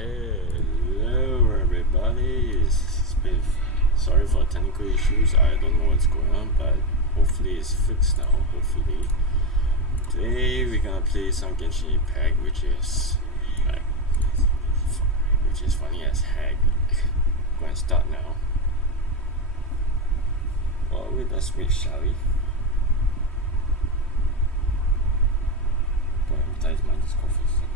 Hello everybody, sorry for technical issues. I don't know what's going on, but hopefully it's fixed now. Hopefully today we're gonna play some Genshin Impact, which is funny as heck. Go and start now. Well, let's wait, shall we? Go ahead, type my Discord for a second.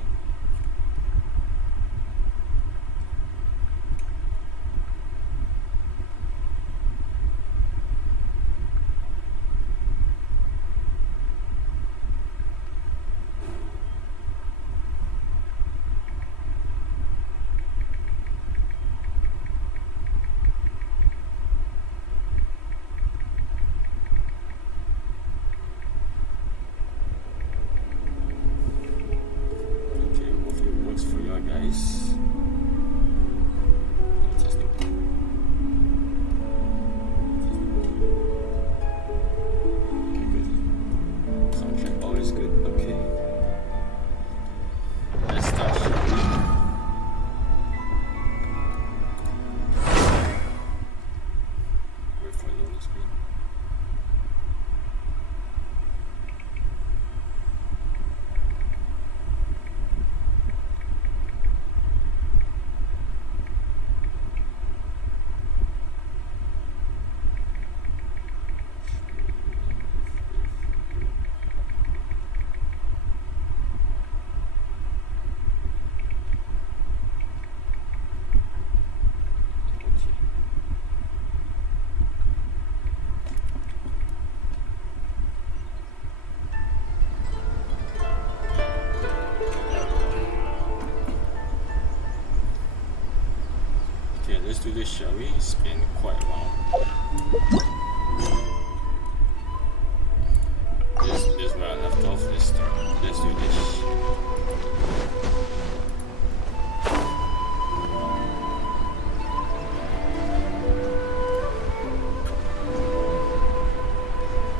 Let's do this, shall we? It's been quite long. This is where I left off. Let's do this.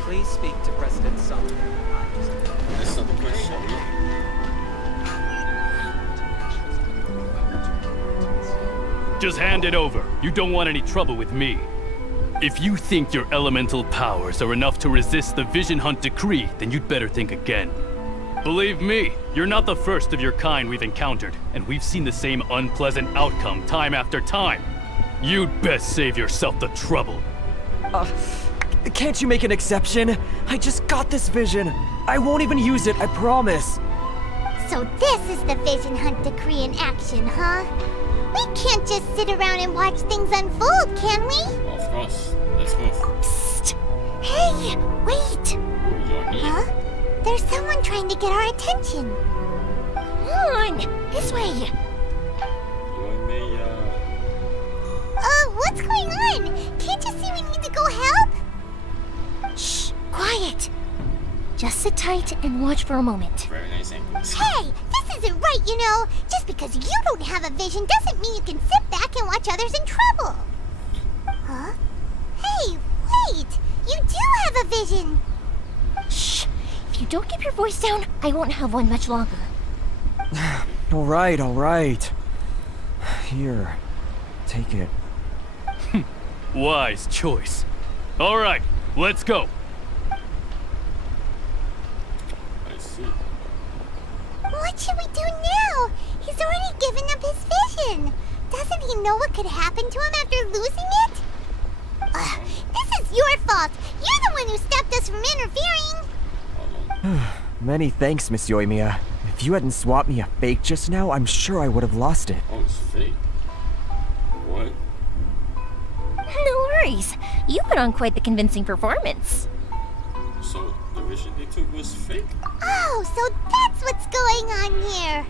Please speak to President Sung. Let's start the quest, shall we? Just hand it over. You don't want any trouble with me. If you think your elemental powers are enough to resist the Vision Hunt decree, then you'd better think again. Believe me, you're not the first of your kind we've encountered, and we've seen the same unpleasant outcome time after time. You'd best save yourself the trouble. Can't you make an exception? I just got this vision. I won't even use it, I promise. So this is the Vision Hunt decree in action, huh? We can't just sit around and watch things unfold, can we? Well, of course. Let's move. Psst! Hey, wait! Huh? There's someone trying to get our attention. Come on, this way. What's going on? Can't you see we need to go help? Shh, quiet. Just sit tight and watch for a moment. Very nice angles. Hey, this isn't right, you know. Just because you don't have a vision doesn't mean you can sit back and watch others in trouble. Huh? Hey, wait! You do have a vision! Shh! If you don't keep your voice down, I won't have one much longer. All right. Here, take it. Wise choice. All right, let's go. I see. What should we do now? He's already given up his vision. Doesn't he know what could happen to him after losing it? This is your fault. You're the one who stopped us from interfering. Many thanks, Miss Yoimiya. If you hadn't swapped me a fake just now, I'm sure I would have lost it. Oh, it's fake. What? No worries. You put on quite the convincing performance. So, the vision they took was fake? Oh, so that's what's going on here.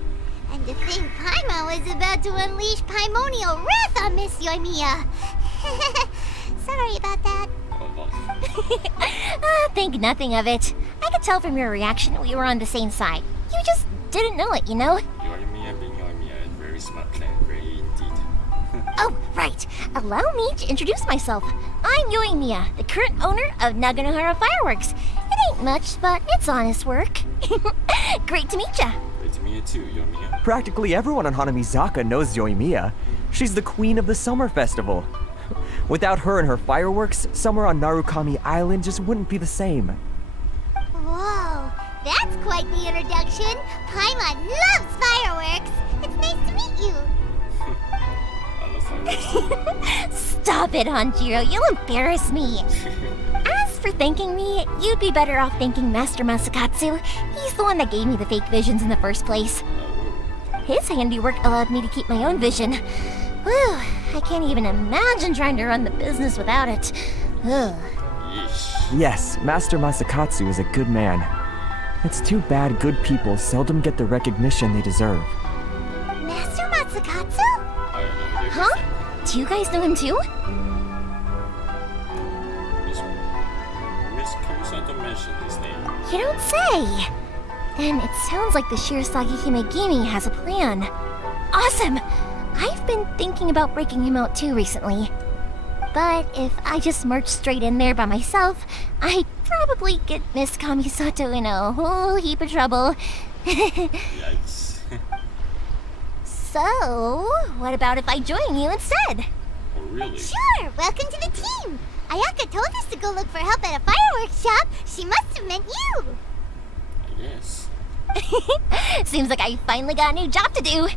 And to think Paimon was about to unleash Paimonial wrath on Miss Yoimiya. Sorry about that. Think nothing of it. I could tell from your reaction we were on the same side. You just didn't know it, you know? Yoimiya being Yoimiya, very smart plan, very indeed. Oh, right. Allow me to introduce myself. I'm Yoimiya, the current owner of Naganohara Fireworks. It ain't much, but it's honest work. Great to meet ya. Great to meet you too, Yoimiya. Practically everyone on Hanamizaka knows Yoimiya. She's the queen of the summer festival. Without her and her fireworks, summer on Narukami Island just wouldn't be the same. Whoa, that's quite the introduction. Paimon loves fireworks. It's nice to meet you. I love fireworks. Stop it, Hanjiro. You'll embarrass me. As for thanking me, you'd be better off thanking Master Masakatsu. He's the one that gave me the fake visions in the first place. His handiwork allowed me to keep my own vision. Whew, I can't even imagine trying to run the business without it. Ugh. Yeesh. Yes, Master Masakatsu is a good man. It's too bad good people seldom get the recognition they deserve. Master Matsukatsu? I have no idea. Huh? Do you guys know him too? Miss Kamisato mentioned his name. You don't say! Then it sounds like the Shiratsugi Himegimi has a plan. Awesome! I've been thinking about breaking him out too recently. But if I just march straight in there by myself, I'd probably get Miss Kamisato in a whole heap of trouble. Yikes. So, what about if I join you instead? Oh, really? Sure, welcome to the team. Ayaka told us to go look for help at a fireworks shop. She must have meant you. I guess. Seems like I finally got a new job to do.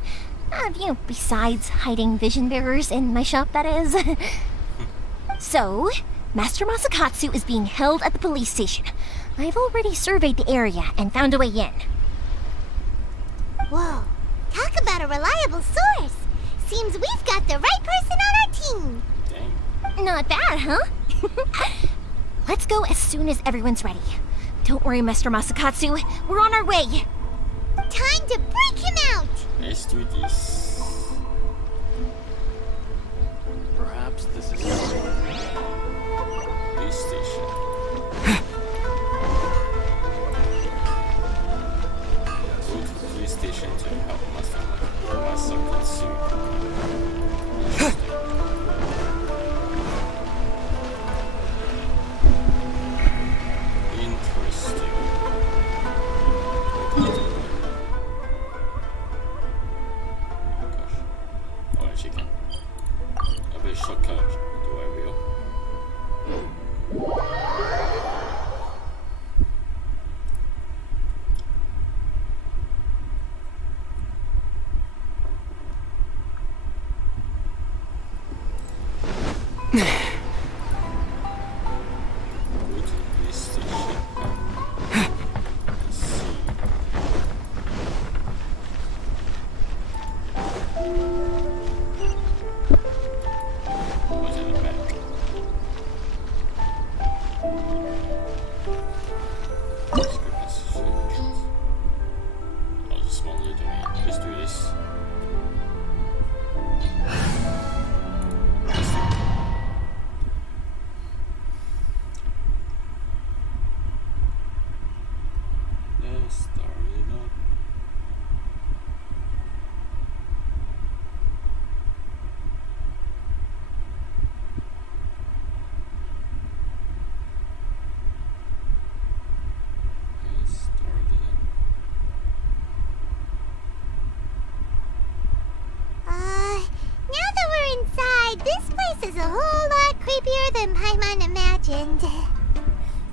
Besides hiding vision bearers in my shop, that is. So, Master Masakatsu is being held at the police station. I've already surveyed the area and found a way in. Whoa, talk about a reliable source. Seems we've got the right person on our team. Dang. Not bad, huh? Let's go as soon as everyone's ready. Don't worry, Master Masakatsu. We're on our way. Time to break him out. Let's do this. Perhaps this is Police station. Go to the police station to help Masakatsu. Interesting. Oh gosh. Oh, actually can. A bit shortcut. Do I will? Go to the police station. Let's see. What's in the back? Secret passage to the entrance. I'll just small little domain. Let's do this. Let's do it. Let's start it up. Let's start it up. Now that we're inside, this place is a whole lot creepier than Paimon imagined.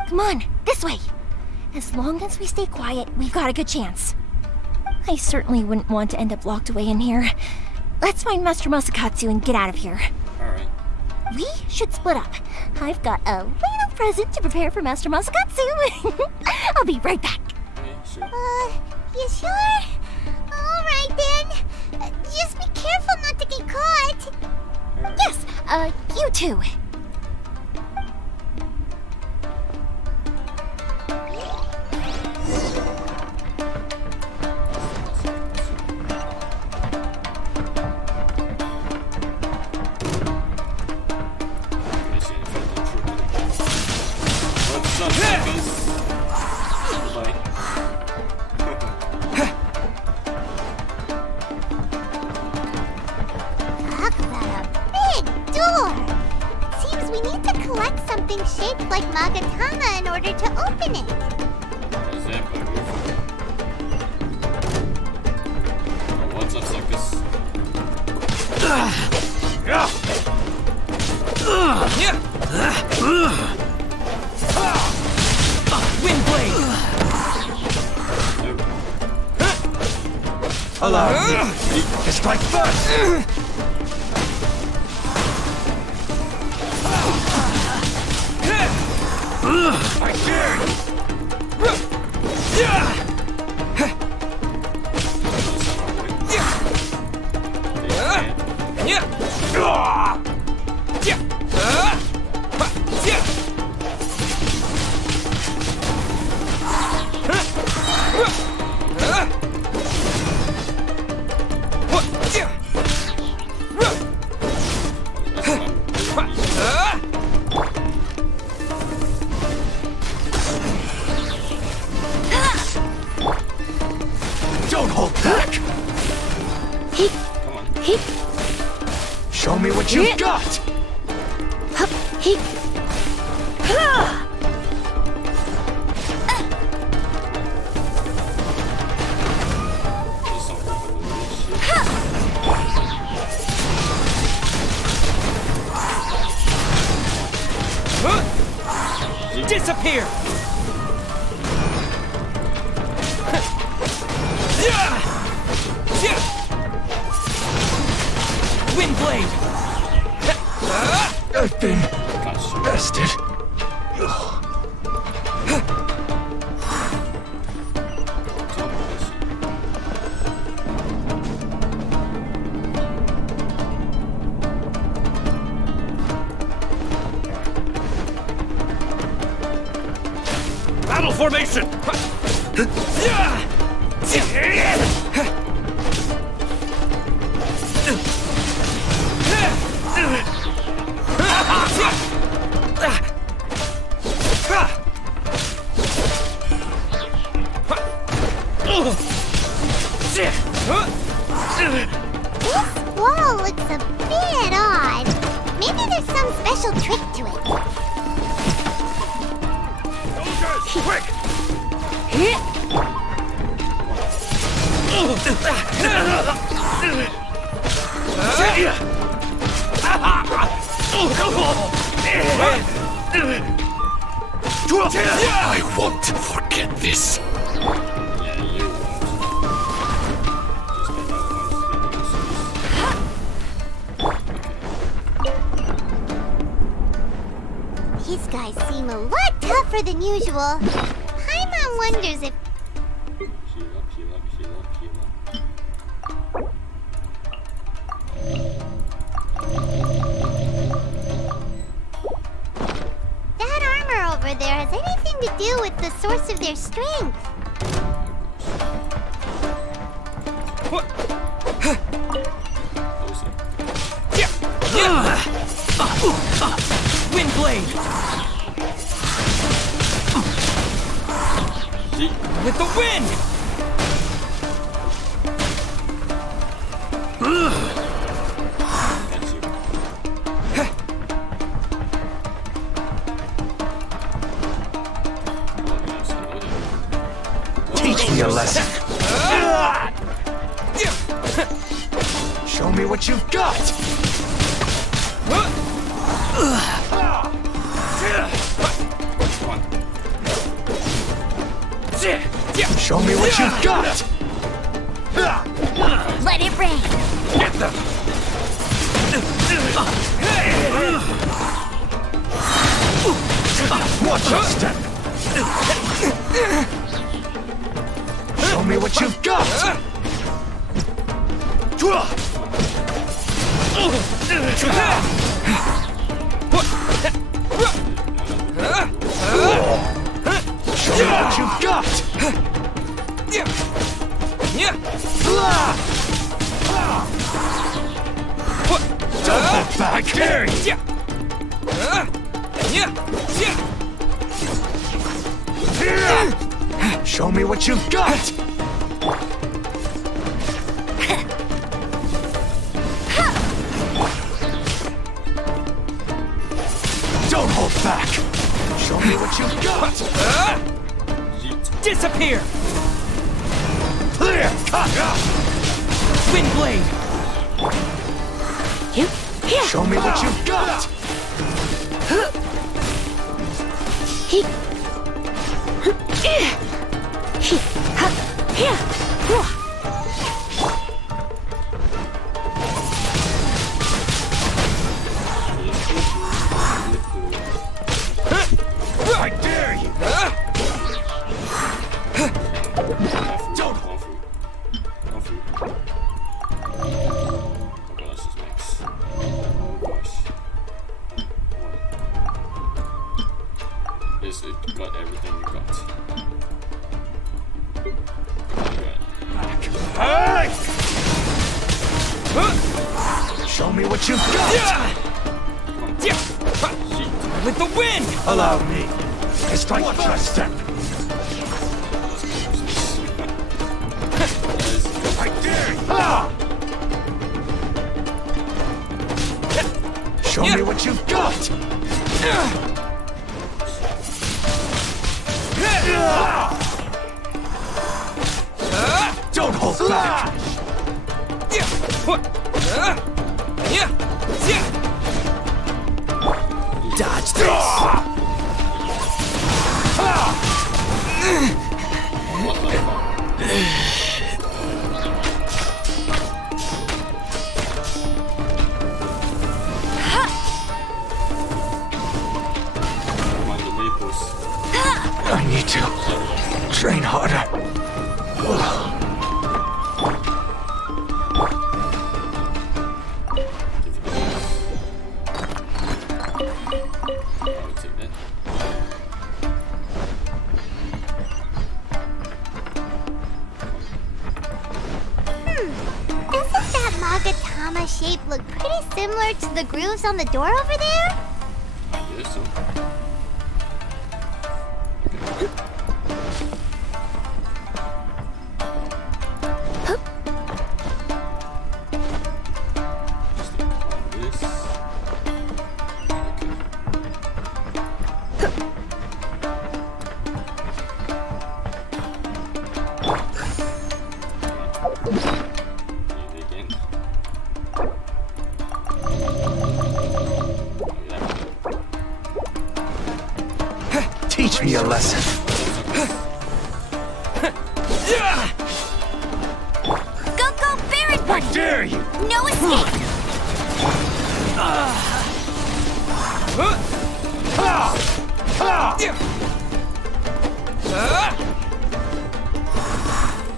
Come on, this way. As long as we stay quiet, we've got a good chance. I certainly wouldn't want to end up locked away in here. Let's find Master Masakatsu and get out of here. Alright. We should split up. I've got a little present to prepare for Master Masakatsu. I'll be right back. Okay, sure. You sure? Alright then. Just be careful not to get caught. Alright. Yes, you too. What's up, suckers? Bye. Talk about a big door. Seems we need to collect something shaped like Magatama in order to open it. What is that, buddy? Allow me to strike first! I Don't hold back! Come on. Show me what you've got! Do something with the shit. Disappear! Wind blade! I've been bested. Battle formation! This wall looks a bit odd. Maybe there's some special trick to it. Soldiers, quick! I won't forget this. Yeah, you won't. Just like that one. These guys seem a lot tougher than usual. Paimon wonders if... Heal up, heal up, heal up, heal up. that armor over there has anything to do with the source of their strength. Wind blade! With the wind! Teach me a lesson. Show me what you've got. Show me what you've got. Let it rain. Get them. Watch your step. Show me what you've got. Show me what you've got. Don't hold back. Show me what you've got. Don't hold back. Show me what you've got. Disappear. Clear. Cut. Wind blade. Show me what you've got. Show me what you've got! With the wind! Allow me to strike first step! I dare you! Show me what you've got! Don't hold back! Dodge this! I need to train harder. Shape look pretty similar to the grooves on the door over there? I guess so. Teach me a lesson. Go, Barret I Buddy! dare you! No escape!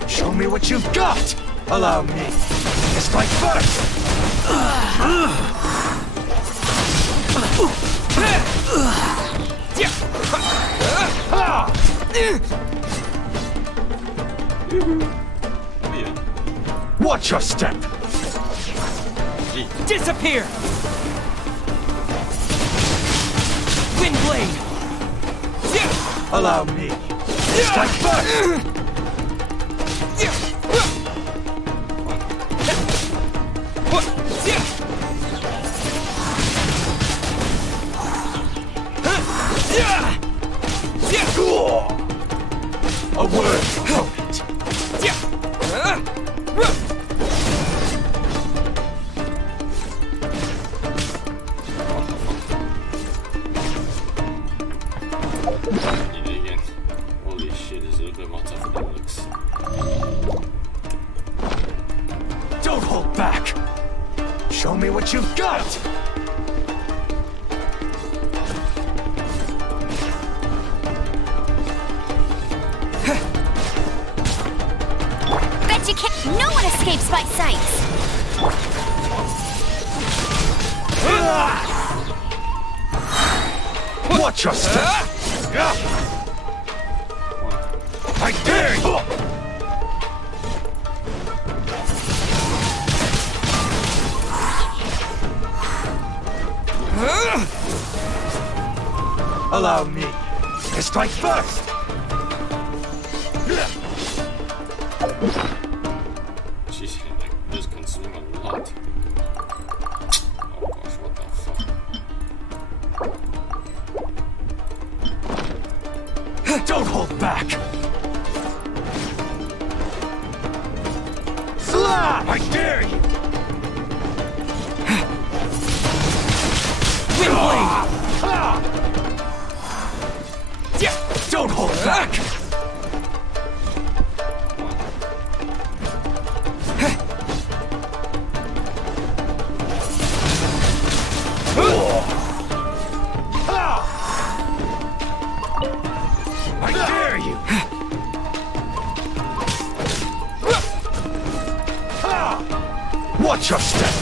Show me what you've got! Allow me to strike first! Watch your step! Disappear! Wind blade! Allow me to strike first! A word, opponent. Again. Holy shit, it's a little bit more tougher than it looks. Don't hold back! Show me what you've got! Bet you can't. No one escapes my sights! Watch your step! I dare you! Allow me to strike first! She's like just consuming a lot. Oh gosh, what the fuck? Don't hold back! Slap! I dare you! Wind blade! Don't hold back! I dare you! Watch your step!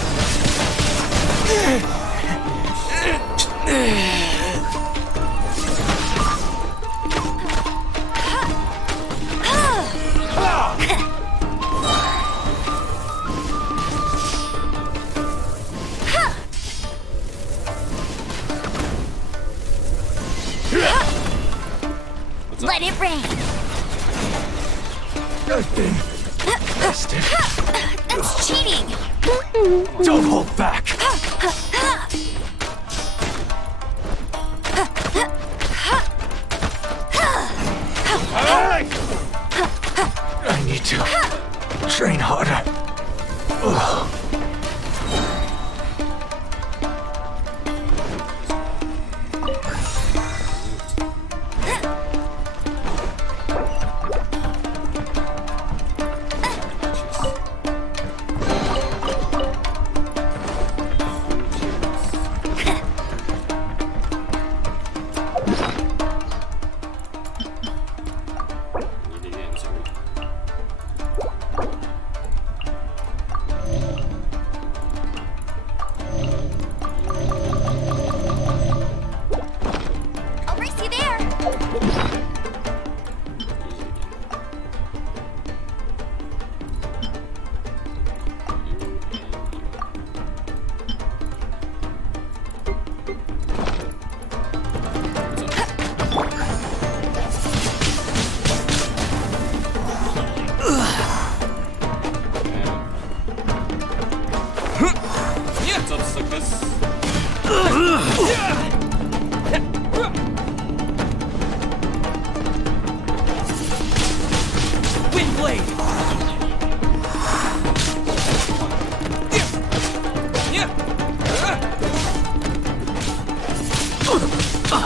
I've been tested. That's cheating! Don't hold back. I need to train harder. Ugh. I'll race you there! What's up, suckers? Windblade! What's up?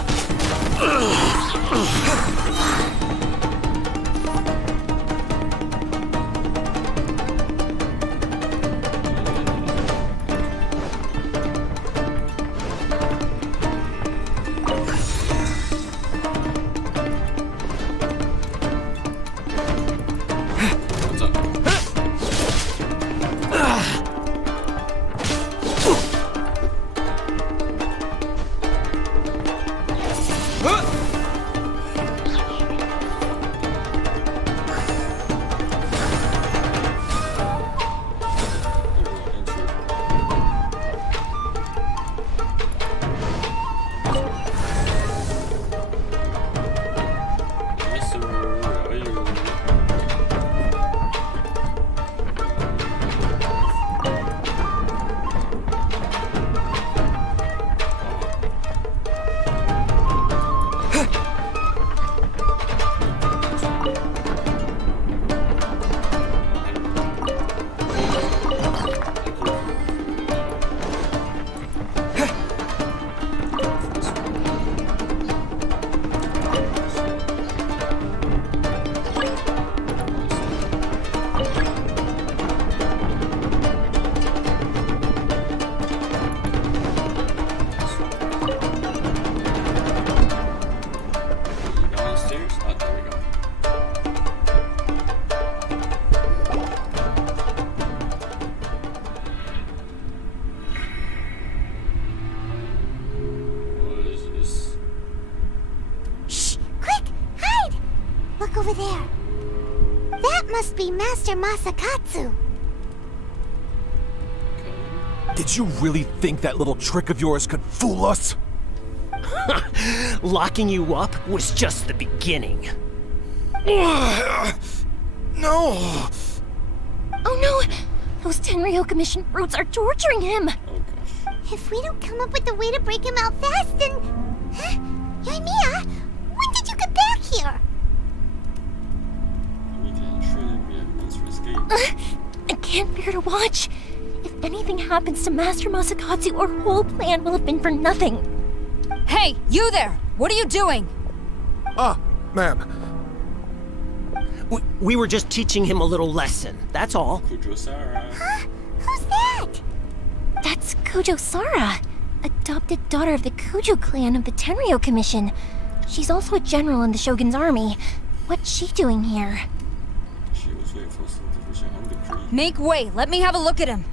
Downstairs? Oh, there we go. What is this? Shh! Quick! Hide! Look over there. That must be Master Masakatsu. Did you really think that little trick of yours could fool us? Locking you up was just the beginning. No! Oh no! Those Tenryo Commission brutes are torturing him! Oh gosh. If we don't come up with a way to break him out fast, then... Huh? Yoimiya, when did you get back here? We need to ensure that we have means to escape. I can't bear to watch. If anything happens to Master Masakatsu, our whole plan will have been for nothing. Hey, you there! What are you doing? Ah, ma'am. We were just teaching him a little lesson, that's all. Kujosara. Huh? Who's that? That's Kujo Sara, adopted daughter of the Kujo clan of the Tenryo Commission. She's also a general in the Shogun's army. What's she doing here? She was waiting for some division on the decree. Make way, let me have a look at him.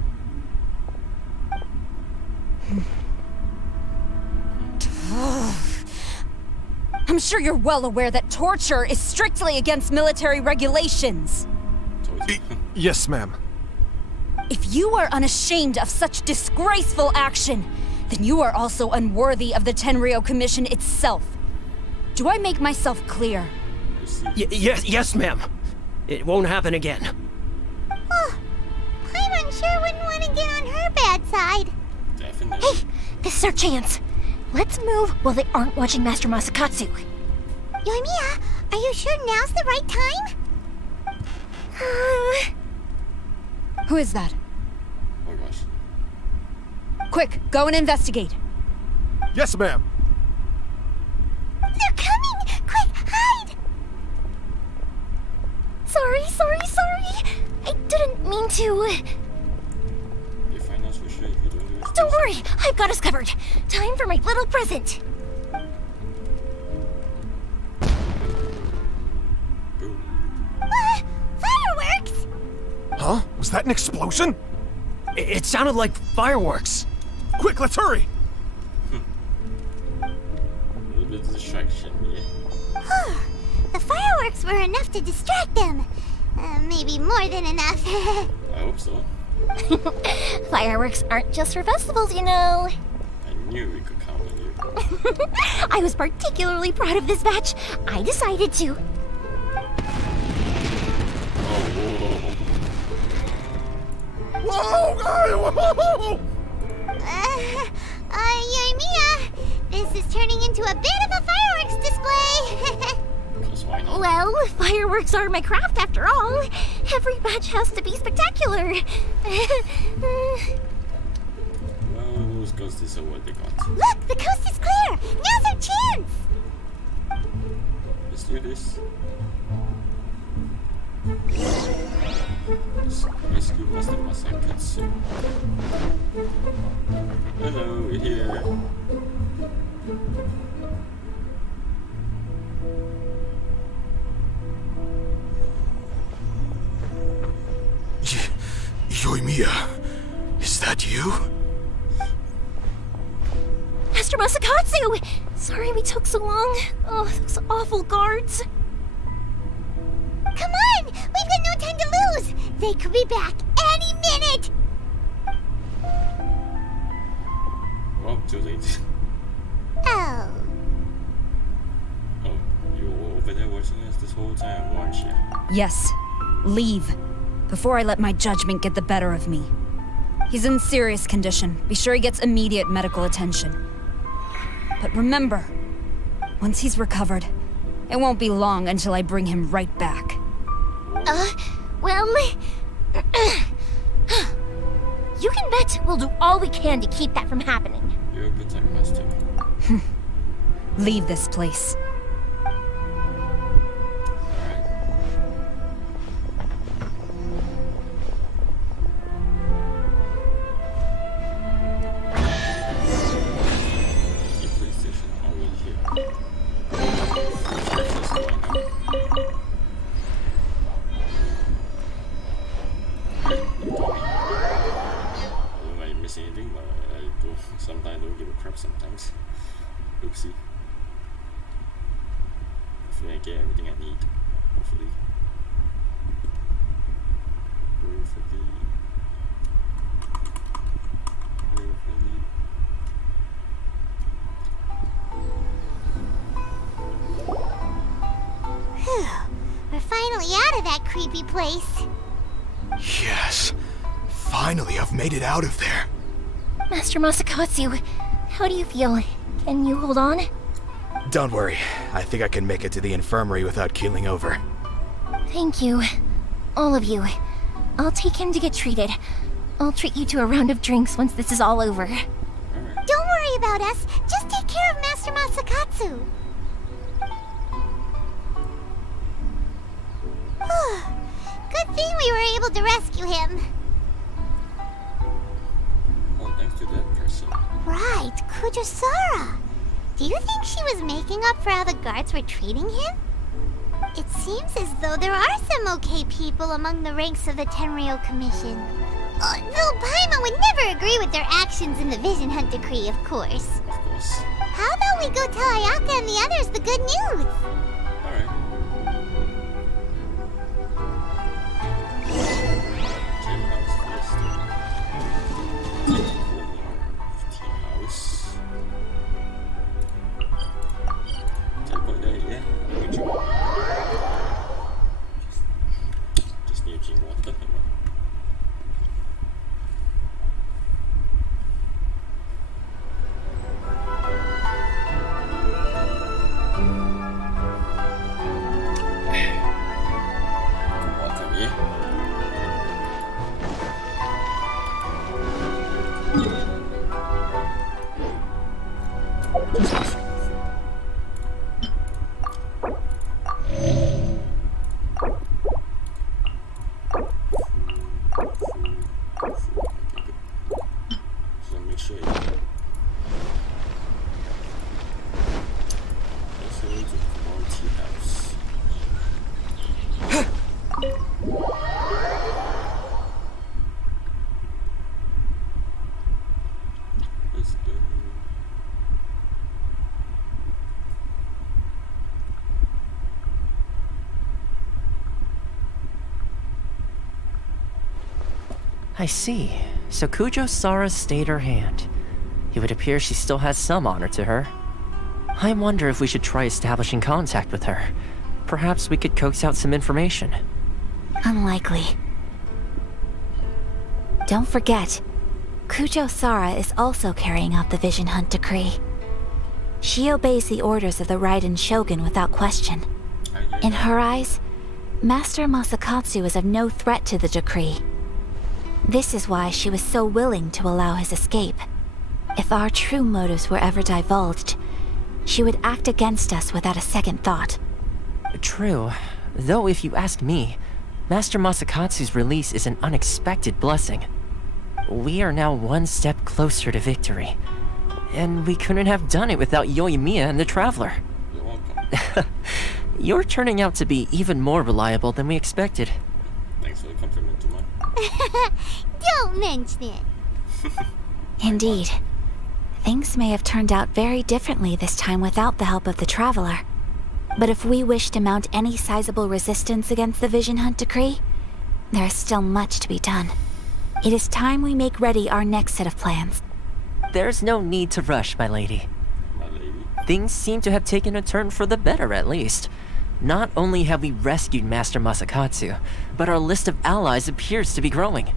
I'm sure you're well aware that torture is strictly against military regulations. Told you. Yes, ma'am. If you are unashamed of such disgraceful action, then you are also unworthy of the Tenryo Commission itself. Do I make myself clear? You see? Yes, ma'am. It won't happen again. Oh, Paimon sure wouldn't want to get on her bad side. Definitely. Hey, this is our chance. Let's move while they aren't watching Master Masakatsu. Yoimiya, are you sure now's the right time? Who is that? Oh gosh. Quick, go and investigate. Yes, ma'am. They're coming! Quick, hide! Sorry. I didn't mean to. They find us for sure if you don't do it. Don't worry, I've got us covered. Time for my little present. Boom. Fireworks! Huh? Was that an explosion? It sounded like fireworks. Quick, let's hurry! A little bit of distraction, yeah. The fireworks were enough to distract them. Maybe more than enough. I hope so. Fireworks aren't just for festivals, you know. I knew we could count on you. I was particularly proud of this batch. I decided to. Whoa! Whoa! Yoimiya, this is turning into a bit of a fireworks display. Because why not? Well, fireworks are my craft after all. Every batch has to be spectacular. Well, those ghosts are what they got. Look, the coast is clear. Now's our chance. Let's do this. Rescue Master Masakatsu. Hello, we're here. Yoimiya, is that you? Master Masakatsu! Sorry we took so long. Oh, those awful guards. Come on, we've got no time to lose. They could be back any minute. Well, too late. Oh. Oh, you were over there watching us this whole time, weren't you? Yes. Leave. Before I let my judgment get the better of me. He's in serious condition. Be sure he gets immediate medical attention. But remember, once he's recovered, it won't be long until I bring him right back. Well... you can bet we'll do all we can to keep that from happening. You're a good tech master. Leave this place. Anything, but I sometimes don't give a crap sometimes. Oopsie. Hopefully I get everything I need. Hopefully. Phew. We're finally out of that creepy place. Yes. Finally, I've made it out of there. Master Masakatsu, how do you feel? Can you hold on? Don't worry. I think I can make it to the infirmary without keeling over. Thank you. All of you. I'll take him to get treated. I'll treat you to a round of drinks once this is all over. Don't worry about us. Just take care of Master Masakatsu. Good thing we were able to rescue him. Well, thanks to that person. Right, Kujosara. Do you think she was making up for how the guards were treating him? It seems as though there are some okay people among the ranks of the Tenryou Commission. Though Paimon would never agree with their actions in the Vision Hunt Decree, of course. Of course. How about we go tell Ayaka and the others the good news? Alright. Jailhouse first. Tea house. Teleport there, yeah. Good job. drinking water. Water me. So make sure you also need to promote tea house. Let's go. I see. So Kujo Sara stayed her hand. It would appear she still has some honor to her. I wonder if we should try establishing contact with her. Perhaps we could coax out some information. Unlikely. Don't forget, Kujo Sara is also carrying out the Vision Hunt decree. She obeys the orders of the Raiden Shogun without question. In her eyes, Master Masakatsu is of no threat to the decree. This is why she was so willing to allow his escape. If our true motives were ever divulged, she would act against us without a second thought. True. Though if you ask me, Master Masakatsu's release is an unexpected blessing. We are now one step closer to victory. And we couldn't have done it without Yoimiya and the Traveler. You're welcome. You're turning out to be even more reliable than we expected. Thanks for the compliment, Tuma. Don't mention it. Indeed. Things may have turned out very differently this time without the help of the Traveler. But if we wish to mount any sizable resistance against the Vision Hunt decree, there is still much to be done. It is time we make ready our next set of plans. There's no need to rush, my lady. My lady. Things seem to have taken a turn for the better, at least. Not only have we rescued Master Masakatsu, but our list of allies appears to be growing.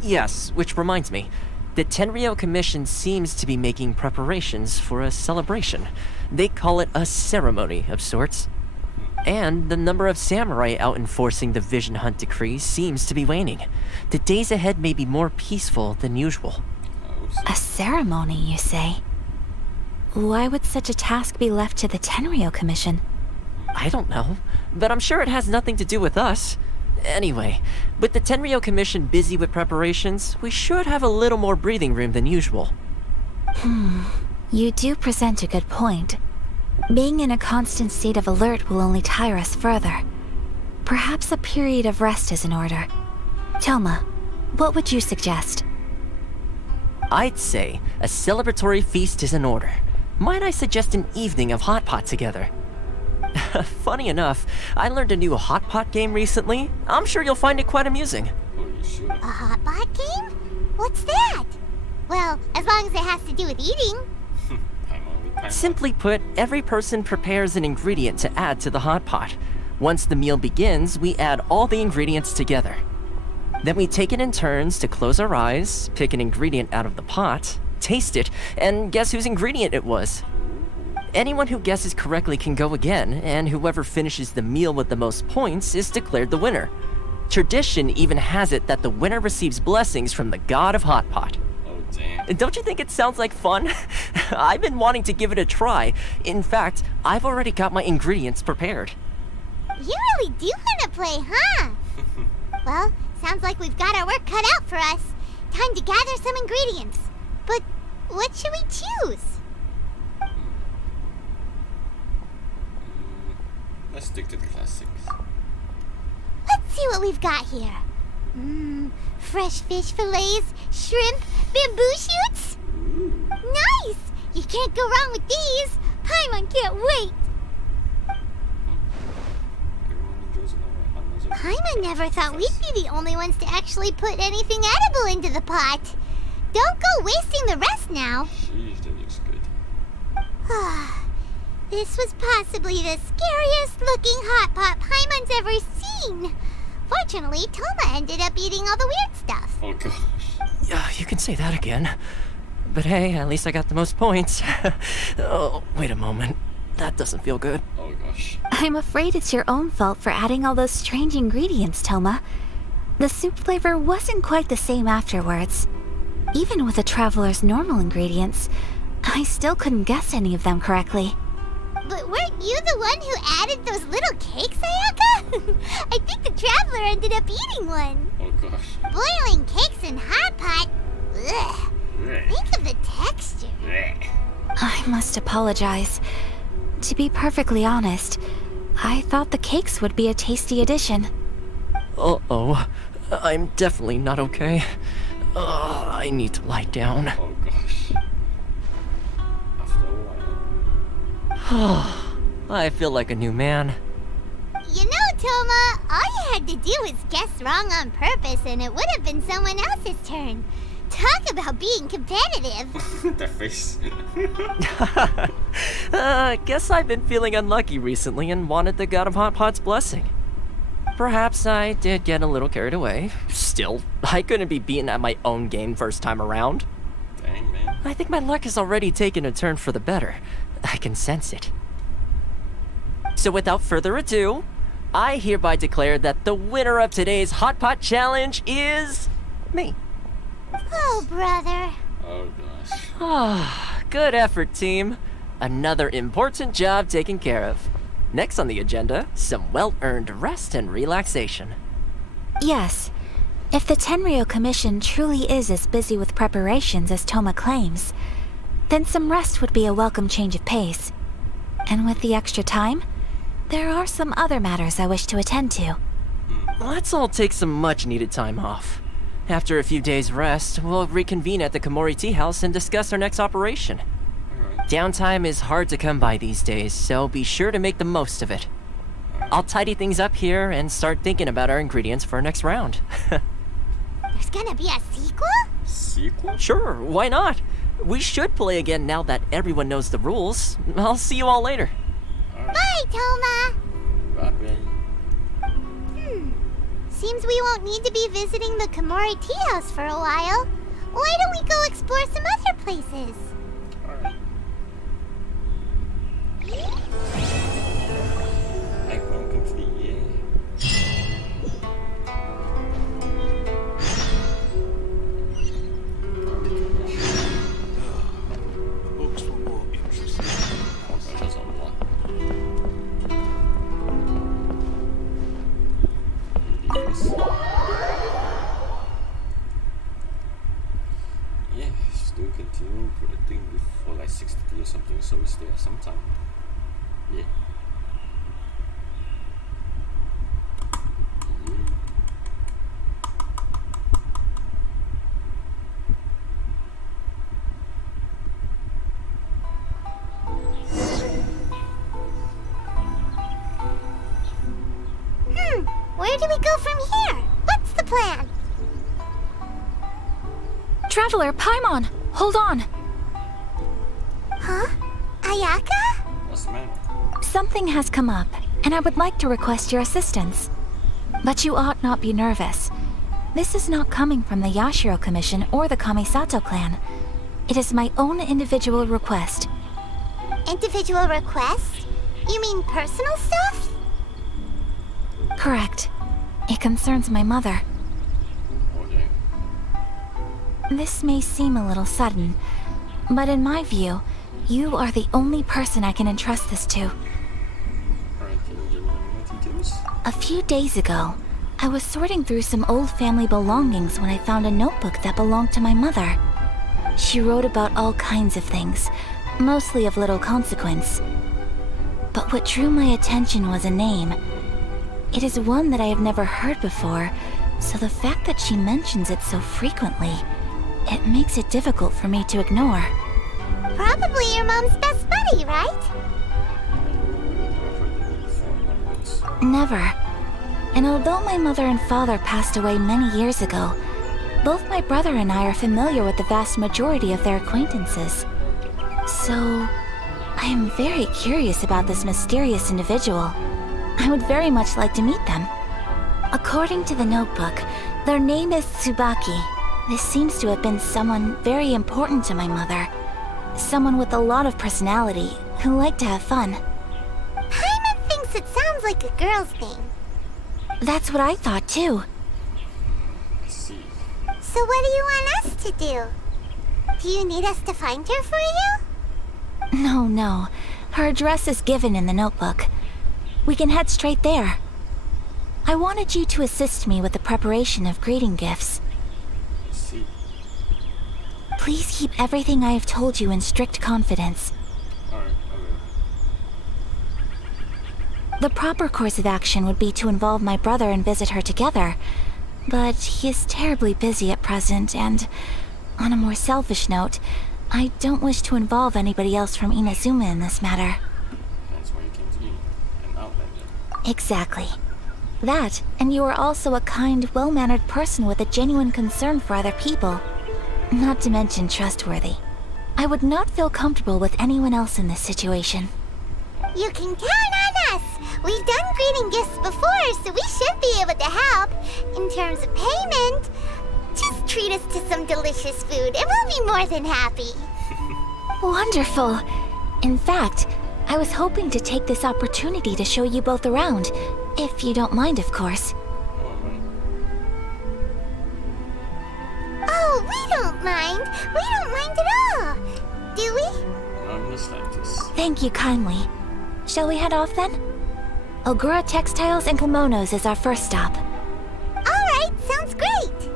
Yes, which reminds me. The Tenryou Commission seems to be making preparations for a celebration. They call it a ceremony of sorts. And the number of samurai out enforcing the Vision Hunt decree seems to be waning. The days ahead may be more peaceful than usual. A ceremony, you say? Why would such a task be left to the Tenryou Commission? I don't know, but I'm sure it has nothing to do with us. Anyway, with the Tenryou Commission busy with preparations, we should have a little more breathing room than usual. You do present a good point. Being in a constant state of alert will only tire us further. Perhaps a period of rest is in order. Toma, what would you suggest? I'd say a celebratory feast is in order. Might I suggest an evening of hot pot together? Funny enough, I learned a new hot pot game recently. I'm sure you'll find it quite amusing. Oh, you should. A hot pot game? What's that? Well, as long as it has to do with eating. Simply put, every person prepares an ingredient to add to the hot pot. Once the meal begins, we add all the ingredients together. Then we take it in turns to close our eyes, pick an ingredient out of the pot, taste it, and guess whose ingredient it was. Anyone who guesses correctly can go again, and whoever finishes the meal with the most points is declared the winner. Tradition even has it that the winner receives blessings from the god of hot pot. Oh, damn. Don't you think it sounds like fun? I've been wanting to give it a try. In fact, I've already got my ingredients prepared. You really do want to play, huh? Well, sounds like we've got our work cut out for us. Time to gather some ingredients. But what should we choose? Let's stick to the classics. Let's see what we've got here. Fresh fish fillets, shrimp, bamboo shoots. Nice! You can't go wrong with these. Paimon can't wait. Everyone enjoys another Paimon never thought we'd be the only ones to actually put anything edible into the pot. Don't go wasting the rest now. Jeez, that looks good. This was possibly the scariest looking hot pot Paimon's ever seen. Unfortunately, Toma ended up eating all the weird stuff. Oh gosh. Yeah, you can say that again. But hey, at least I got the most points. Oh, wait a moment. That doesn't feel good. Oh gosh. I'm afraid it's your own fault for adding all those strange ingredients, Toma. The soup flavor wasn't quite the same afterwards. Even with the traveler's normal ingredients, I still couldn't guess any of them correctly. But weren't you the one who added those little cakes, Ayaka? I think the traveler ended up eating one. Oh gosh. Boiling cakes in hot pot. Ugh. Blech. Think of the texture. Blech. I must apologize. To be perfectly honest, I thought the cakes would be a tasty addition. Uh-oh. I'm definitely not okay. I need to lie down. Oh gosh. After a while. I feel like a new man. You know, Toma, all you had to do was guess wrong on purpose and it would have been someone else's turn. Talk about being competitive. That face. Guess I've been feeling unlucky recently and wanted the God of Hot Pot's blessing. Perhaps I did get a little carried away. Still, I couldn't be beaten at my own game first time around. Dang, man. I think my luck has already taken a turn for the better. I can sense it. So without further ado, I hereby declare that the winner of today's Hot Pot Challenge is me. Oh, brother. Oh gosh. Good effort, team. Another important job taken care of. Next on the agenda, some well-earned rest and relaxation. Yes, if the Tenryo Commission truly is as busy with preparations as Toma claims, then some rest would be a welcome change of pace. And with the extra time, there are some other matters I wish to attend to. Let's all take some much-needed time off. After a few days' rest, we'll reconvene at the Komori Tea House and discuss our next operation. Downtime is hard to come by these days, so be sure to make the most of it. I'll tidy things up here and start thinking about our ingredients for our next round. There's gonna be a sequel? Sequel? Sure, why not? We should play again now that everyone knows the rules. I'll see you all later. Bye, Toma. Bye, babe. Seems we won't need to be visiting the Komori Tea House for a while. Why don't we go explore some other places? Alright. Act 1 complete, yeah. The books were more interesting. Oh gosh, that's a lot. Yeah, still continue for the thing before like 60 or something, so we stay at some time. Yeah. Where do we go from here? What's the plan? Traveler, Paimon, hold on. Huh? Ayaka? What's the matter? Something has come up, and I would like to request your assistance. But you ought not be nervous. This is not coming from the Yashiro Commission or the Kamisato clan. It is my own individual request. Individual request? You mean personal stuff? Correct. It concerns my mother. Okay. This may seem a little sudden, but in my view, you are the only person I can entrust this to. Alright, can you give me more details? A few days ago, I was sorting through some old family belongings when I found a notebook that belonged to my mother. She wrote about all kinds of things, mostly of little consequence. But what drew my attention was a name. It is one that I have never heard before, so the fact that she mentions it so frequently, it makes it difficult for me to ignore. Probably your mom's best buddy, right? Never. And although my mother and father passed away many years ago, both my brother and I are familiar with the vast majority of their acquaintances. So, I am very curious about this mysterious individual. I would very much like to meet them. According to the notebook, their name is Tsubaki. This seems to have been someone very important to my mother. Someone with a lot of personality, who liked to have fun. Paimon thinks it sounds like a girl's name. That's what I thought too. I see. So what do you want us to do? Do you need us to find her for you? No. Her address is given in the notebook. We can head straight there. I wanted you to assist me with the preparation of greeting gifts. I see. Please keep everything I have told you in strict confidence. Alright, The proper course of action would be to involve my brother and visit her together. But he is terribly busy at present, and on a more selfish note, I don't wish to involve anybody else from Inazuma in this matter. That's why you came to me, an outlander. Exactly. That, and you are also a kind, well-mannered person with a genuine concern for other people. Not to mention trustworthy. I would not feel comfortable with anyone else in this situation. You can count on us! We've done greeting gifts before, so we should be able to help. In terms of payment, just treat us to some delicious food and we'll be more than happy. Wonderful. In fact, I was hoping to take this opportunity to show you both around, if you don't mind, of course. Oh, we don't mind. We don't mind at all. Do we? I'm just like this. Thank you kindly. Shall we head off then? Ogura Textiles and Kimonos is our first stop. Alright, sounds great.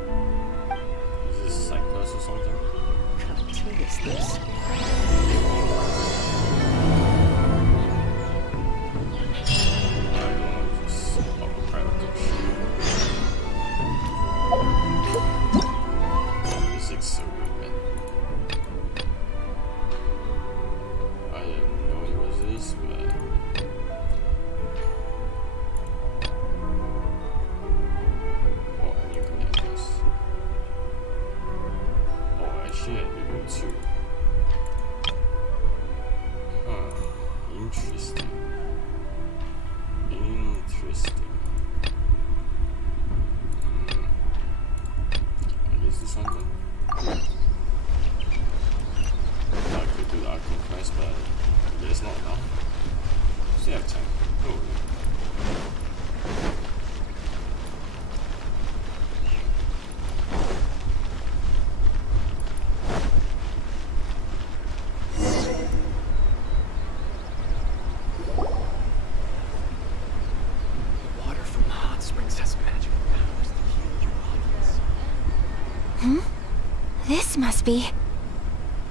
Is this Cyclops or something? What is this? Music's so good, man. I didn't know it was this, but oh, and you can have this. Oh, actually, I do too. Huh. Interesting. I guess this one then. I could do the Archon quest, but I guess not now. Still have time. Oh. Water from the hot springs has magical powers that heal your audience. This must be...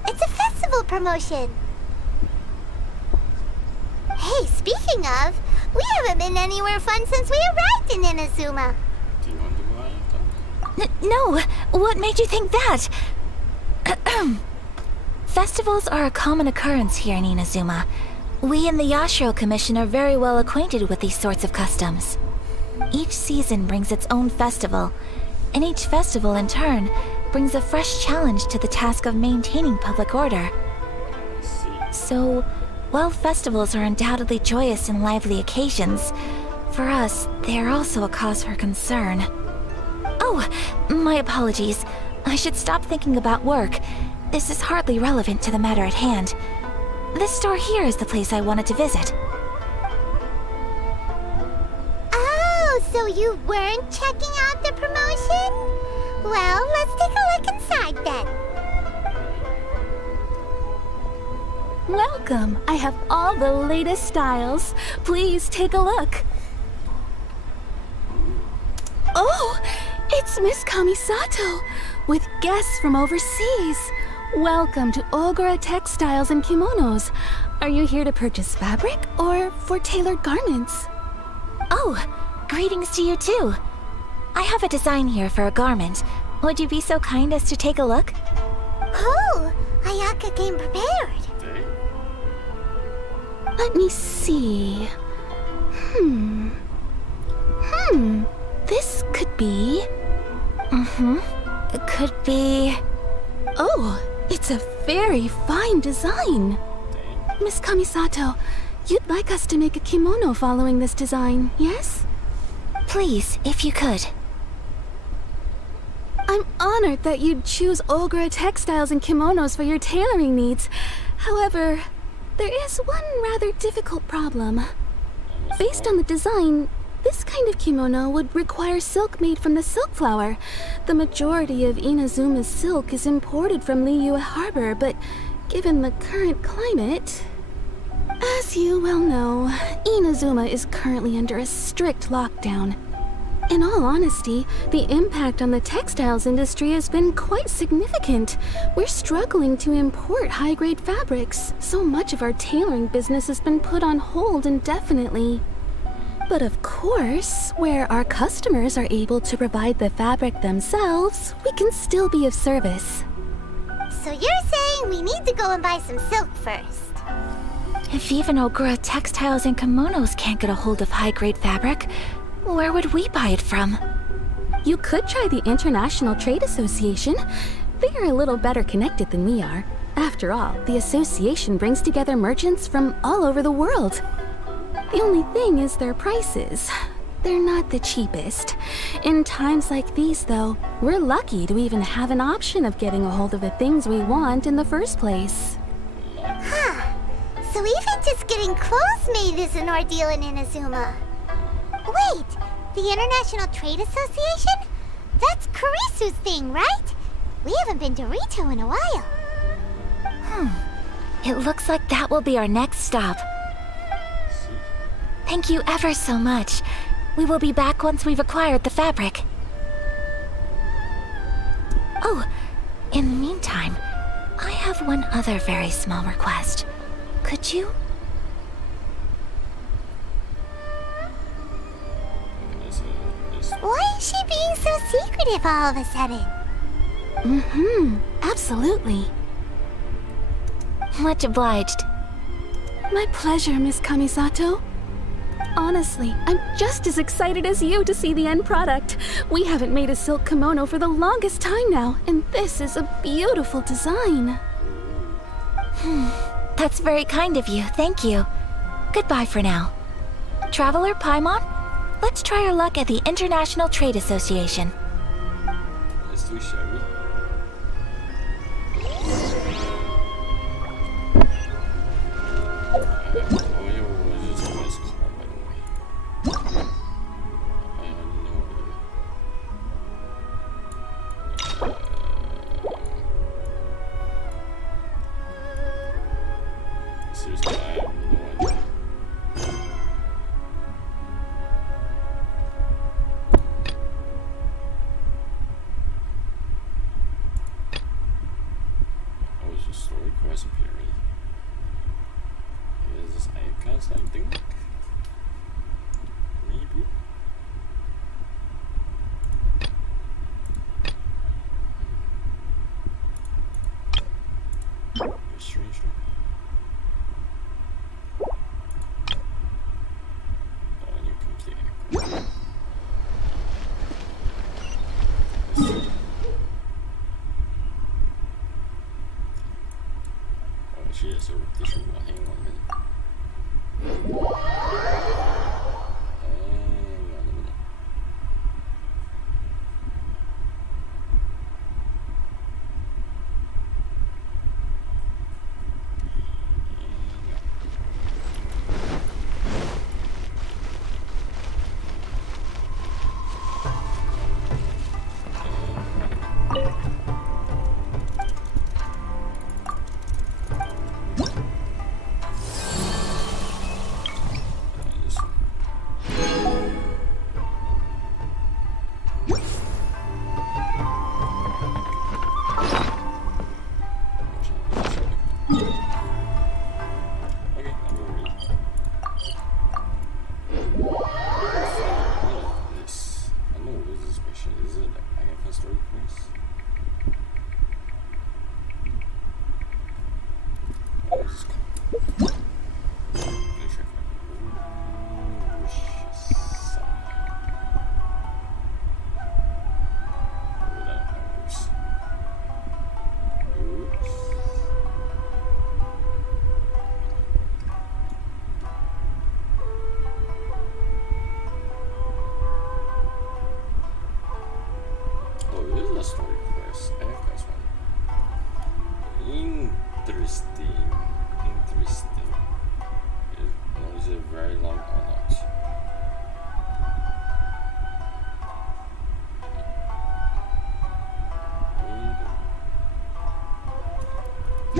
It's a festival promotion. Hey, speaking of, we haven't been anywhere fun since we arrived in Inazuma. Do you want to go out? No, what made you think that? Festivals are a common occurrence here in Inazuma. We in the Yashiro Commission are very well acquainted with these sorts of customs. Each season brings its own festival, and each festival in turn brings a fresh challenge to the task of maintaining public order. I see. So, while festivals are undoubtedly joyous and lively occasions, for us, they are also a cause for concern. Oh, my apologies. I should stop thinking about work. This is hardly relevant to the matter at hand. This store here is the place I wanted to visit. Oh, so you weren't checking out the promotion? Well, let's take a look inside then. Welcome. I have all the latest styles. Please take a look. Oh, it's Miss Kamisato with guests from overseas. Welcome to Ogura Textiles and Kimonos. Are you here to purchase fabric or for tailored garments? Oh, greetings to you too. I have a design here for a garment. Would you be so kind as to take a look? Oh, Ayaka came prepared. Dang. Let me see. This could be... It could be... Oh, it's a very fine design. Dang. Miss Kamisato, you'd like us to make a kimono following this design, yes? Please, if you could. I'm honored that you'd choose Ogura textiles and kimonos for your tailoring needs. However, there is one rather difficult problem. Based on the design, this kind of kimono would require silk made from the silk flower. The majority of Inazuma's silk is imported from Liyue Harbor, but given the current climate... As you well know, Inazuma is currently under a strict lockdown. In all honesty, the impact on the textiles industry has been quite significant. We're struggling to import high-grade fabrics. So much of our tailoring business has been put on hold indefinitely. But of course, where our customers are able to provide the fabric themselves, we can still be of service. So you're saying we need to go and buy some silk first? If even Ogura textiles and kimonos can't get a hold of high-grade fabric, where would we buy it from? You could try the International Trade Association. They are a little better connected than we are. After all, the association brings together merchants from all over the world. The only thing is their prices. They're not the cheapest. In times like these, though, we're lucky to even have an option of getting a hold of the things we want in the first place. Huh. So even just getting clothes made is an ordeal in Inazuma. Wait, the International Trade Association? That's Kurisu's thing, right? We haven't been to Rito in a while. It looks like that will be our next stop. Thank you ever so much. We will be back once we've acquired the fabric. Oh, in the meantime, I have one other very small request. Could you? Why is she being so secretive all of a sudden? Absolutely. Much obliged. My pleasure, Miss Kamisato. Honestly, I'm just as excited as you to see the end product. We haven't made a silk kimono for the longest time now, and this is a beautiful design. That's very kind of you, thank you. Goodbye for now. Traveler Paimon, let's try our luck at the International Trade Association. Let's do, shall we? Seriously, I have no idea. Oh, it's a story quest appearing. Is this icons, I think? Maybe? Strange. So this one, hang on a minute. Hang on a minute.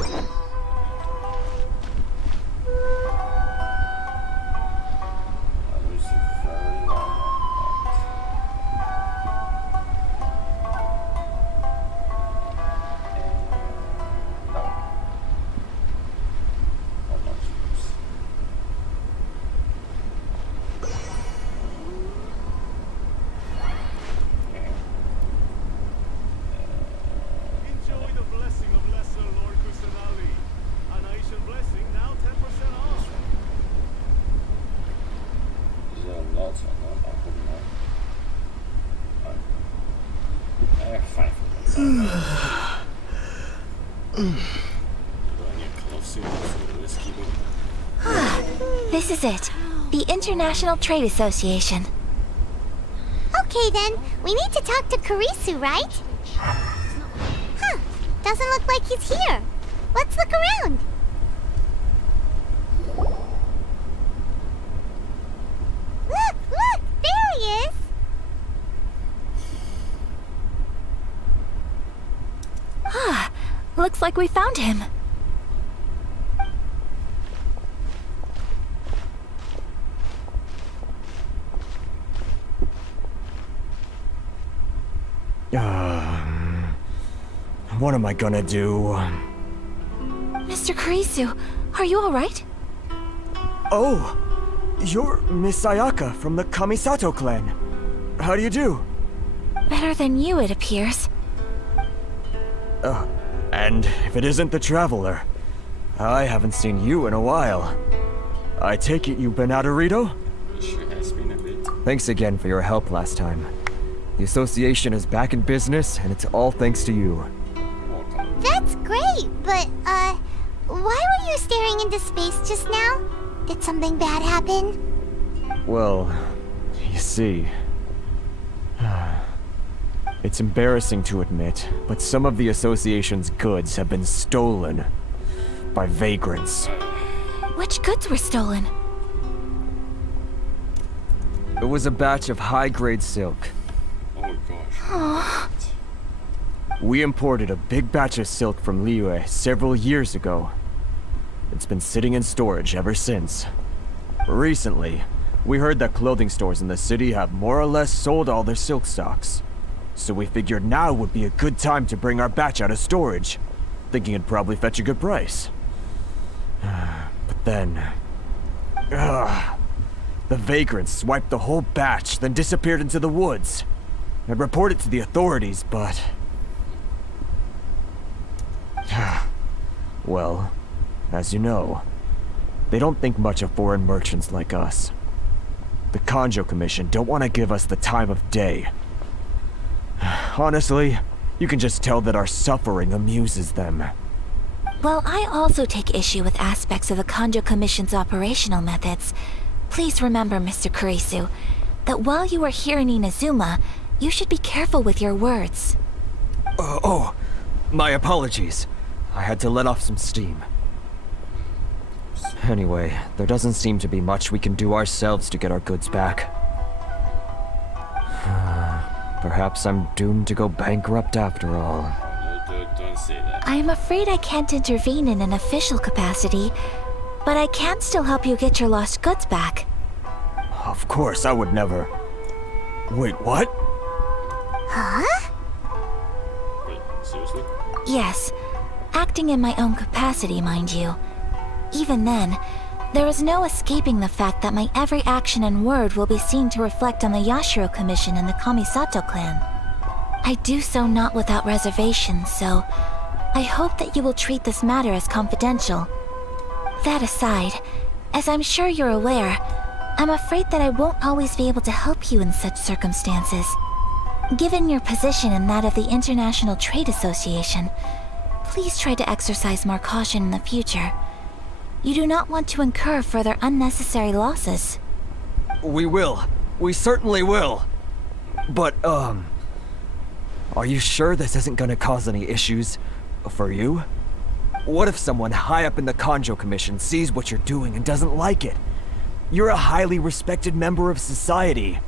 was a very long no. How much use? Enjoy the blessing of Lesser Lord Kusanali. An Aishan blessing now 10% off. Is there a lot or not? I hope not. I have 5 of them. Do I need close for the risky one? This is it. The International Trade Association. Okay then, we need to talk to Kurisu, right? Huh, doesn't look like he's here. Let's look around. Look, there he is. Looks like we found him. What am I gonna do? Mr. Kurisu, are you alright? Oh, you're Miss Ayaka from the Kamisato clan. How do you do? Better than you, it appears. And if it isn't the Traveler, I haven't seen you in a while. I take it you've been out of Rito? It sure has been a bit. Thanks again for your help last time. The association is back in business, and it's all thanks to you. Welcome. That's great, but, why were you staring into space just now? Did something bad happen? Well, you see... It's embarrassing to admit, but some of the association's goods have been stolen by vagrants. Which goods were stolen? It was a batch of high-grade silk. Oh gosh. We imported a big batch of silk from Liyue several years ago. It's been sitting in storage ever since. Recently, we heard that clothing stores in the city have more or less sold all their silk stocks. So we figured now would be a good time to bring our batch out of storage, thinking it'd probably fetch a good price. But then... the vagrants swiped the whole batch, then disappeared into the woods. I'd reported to the authorities, but... Well, as you know, they don't think much of foreign merchants like us. The Kanjo Commission don't want to give us the time of day. Honestly, you can just tell that our suffering amuses them. Well, I also take issue with aspects of the Kanjo Commission's operational methods. Please remember, Mr. Kurisu, that while you are here in Inazuma, you should be careful with your words. My apologies. I had to let off some steam. Anyway, there doesn't seem to be much we can do ourselves to get our goods back. Perhaps I'm doomed to go bankrupt after all. No, don't say that. I am afraid I can't intervene in an official capacity, but I can still help you get your lost goods back. Of course, I would never... Wait, what? Huh? Wait, seriously? Yes, acting in my own capacity, mind you. Even then, there is no escaping the fact that my every action and word will be seen to reflect on the Yashiro Commission and the Kamisato clan. I do so not without reservations, so I hope that you will treat this matter as confidential. That aside, as I'm sure you're aware, I'm afraid that I won't always be able to help you in such circumstances. Given your position and that of the International Trade Association, please try to exercise more caution in the future. You do not want to incur further unnecessary losses. We will. We certainly will. But, are you sure this isn't gonna cause any issues for you? What if someone high up in the Kanjo Commission sees what you're doing and doesn't like it? You're a highly respected member of society.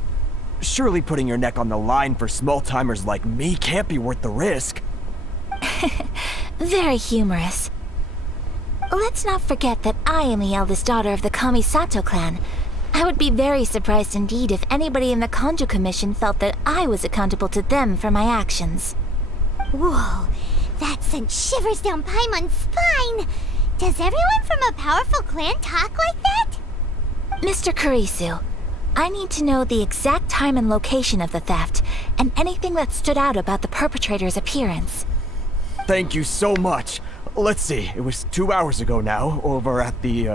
Surely putting your neck on the line for small-timers like me can't be worth the risk. Very humorous. Let's not forget that I am the eldest daughter of the Kamisato clan. I would be very surprised indeed if anybody in the Kanjo Commission felt that I was accountable to them for my actions. Whoa, that sent shivers down Paimon's spine. Does everyone from a powerful clan talk like that? Mr. Kurisu, I need to know the exact time and location of the theft, and anything that stood out about the perpetrator's appearance. Thank you so much. Let's see, it was 2 hours ago now, over at the,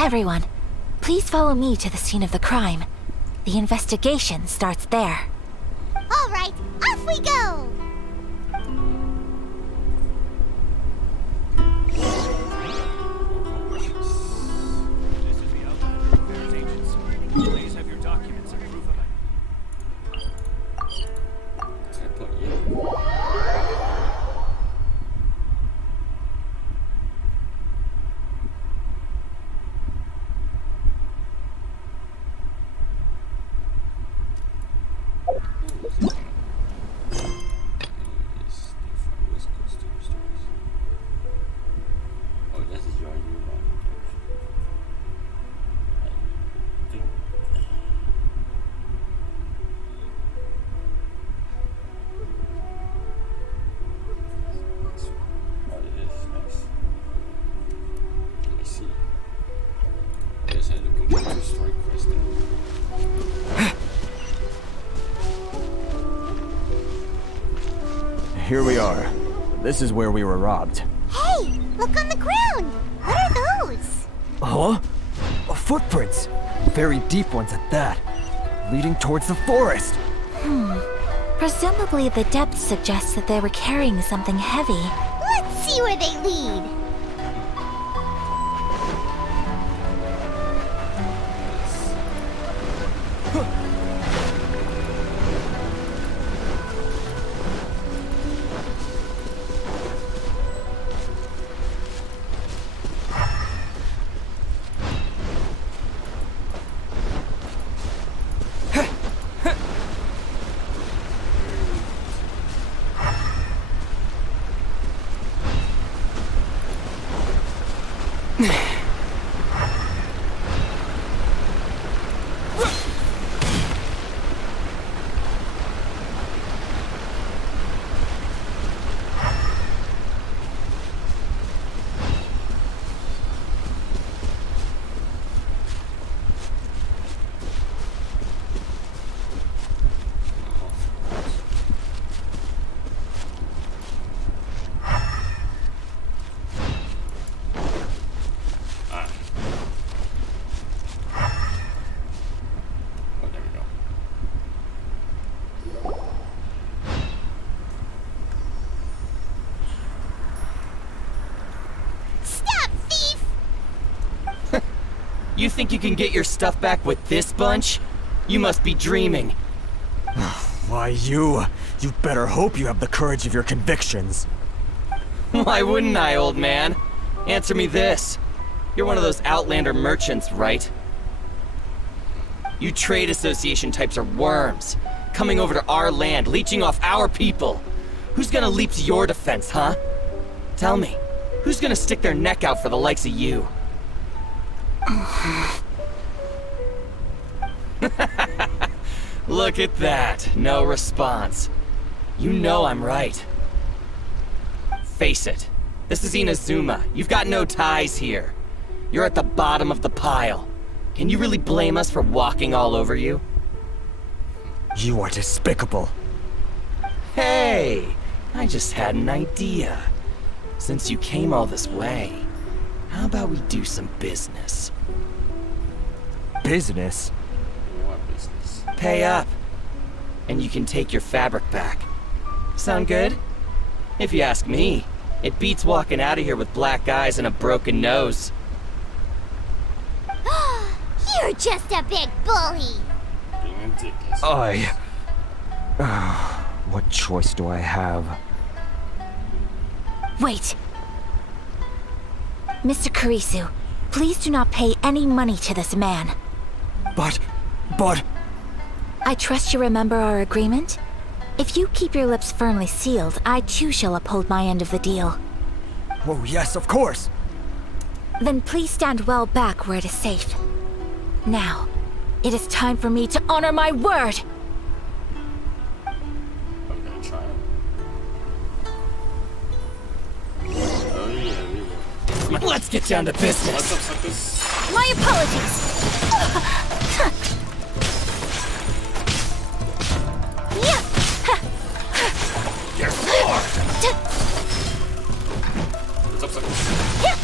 Everyone, please follow me to the scene of the crime. The investigation starts there. All right, off we go! This is the Outlander Affairs Agency. Please have your documents and proof of Oh, that is your I think. Oh, it is nice. I see. Yes, I had to complete two story quests then. here we are. This is where we were robbed. Hey, look on the ground! What are those? Huh? Footprints. Very deep ones at that. Leading towards the forest. Presumably the depth suggests that they were carrying something heavy. Let's see where they lead. You think you can get your stuff back with this bunch? You must be dreaming. Why, you better hope you have the courage of your convictions. Why wouldn't I, old man? Answer me this. You're one of those Outlander merchants, right? You trade association types are worms, coming over to our land, leeching off our people. Who's gonna leap to your defense, huh? Tell me, who's gonna stick their neck out for the likes of you? Look at that, no response. You know I'm right. Face it, this is Inazuma. You've got no ties here. You're at the bottom of the pile. Can you really blame us for walking all over you? You are despicable. Hey, I just had an idea. Since you came all this way, how about we do some business? Business? What business? Pay up, and you can take your fabric back. Sound good? If you ask me, it beats walking out of here with black eyes and a broken nose. You're just a big bully. Being ridiculous. What choice do I have? Wait! Mr. Kurisu, please do not pay any money to this man. But... I trust you remember our agreement? If you keep your lips firmly sealed, I too shall uphold my end of the deal. Oh, yes, of course. Then please stand well back where it is safe. Now, it is time for me to honor my word! I'm gonna try it. Oh yeah, we go. Let's get down to business. What's up, suckers? My apologies! Yeah. There's more! What's up, suckers? Yeah.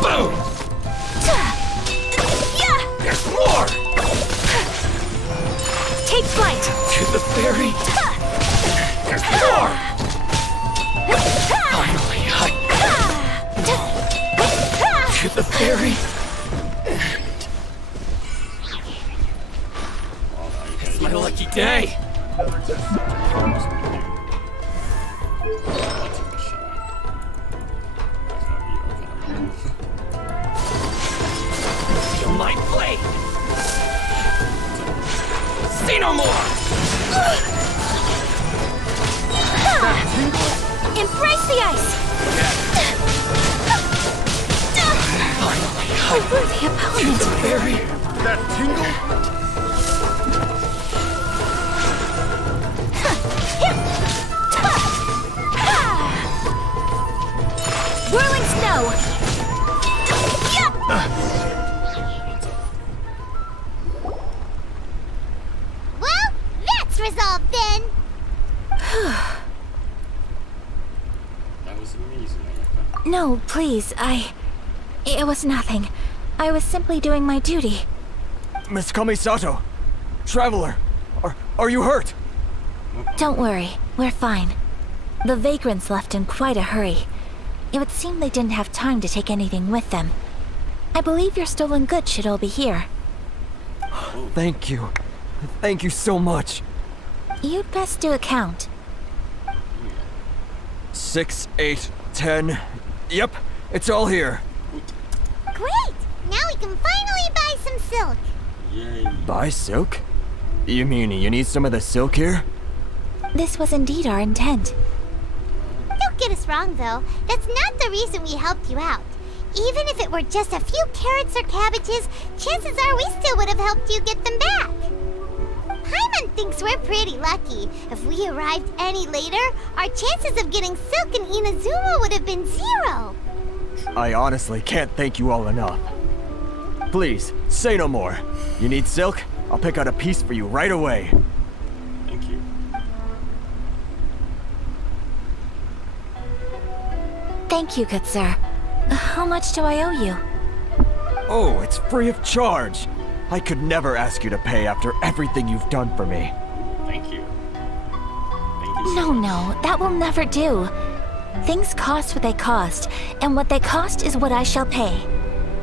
Boom! There's more! Take flight! To the ferry! There's more! Finally, to the ferry! It's my lucky day! Feel my blade! Say no more! Embrace the ice! Finally, Worthy opponent! the ferry! That tingle? Whirling snow! Well, that's resolved then. That was amazing, Ayaka. No, please, It was nothing. I was simply doing my duty. Miss Kamisato, Traveler, are you hurt? Don't worry, we're fine. The vagrants left in quite a hurry. It would seem they didn't have time to take anything with them. I believe your stolen goods should all be here. Thank you. Thank you so much. You'd best do a count. 6, 8, 10. Yep, it's all here. Great! Now we can finally buy some silk. Yay. Buy silk? You mean you need some of the silk here? This was indeed our intent. Don't get us wrong, though. That's not the reason we helped you out. Even if it were just a few carrots or cabbages, chances are we still would have helped you get them back. Paimon thinks we're pretty lucky. If we arrived any later, our chances of getting silk in Inazuma would have been 0. I honestly can't thank you all enough. Please, say no more. You need silk? I'll pick out a piece for you right away. Thank you. Thank you, good sir. How much do I owe you? Oh, it's free of charge. I could never ask you to pay after everything you've done for me. Thank you. Thank you. No, that will never do. Things cost what they cost, and what they cost is what I shall pay.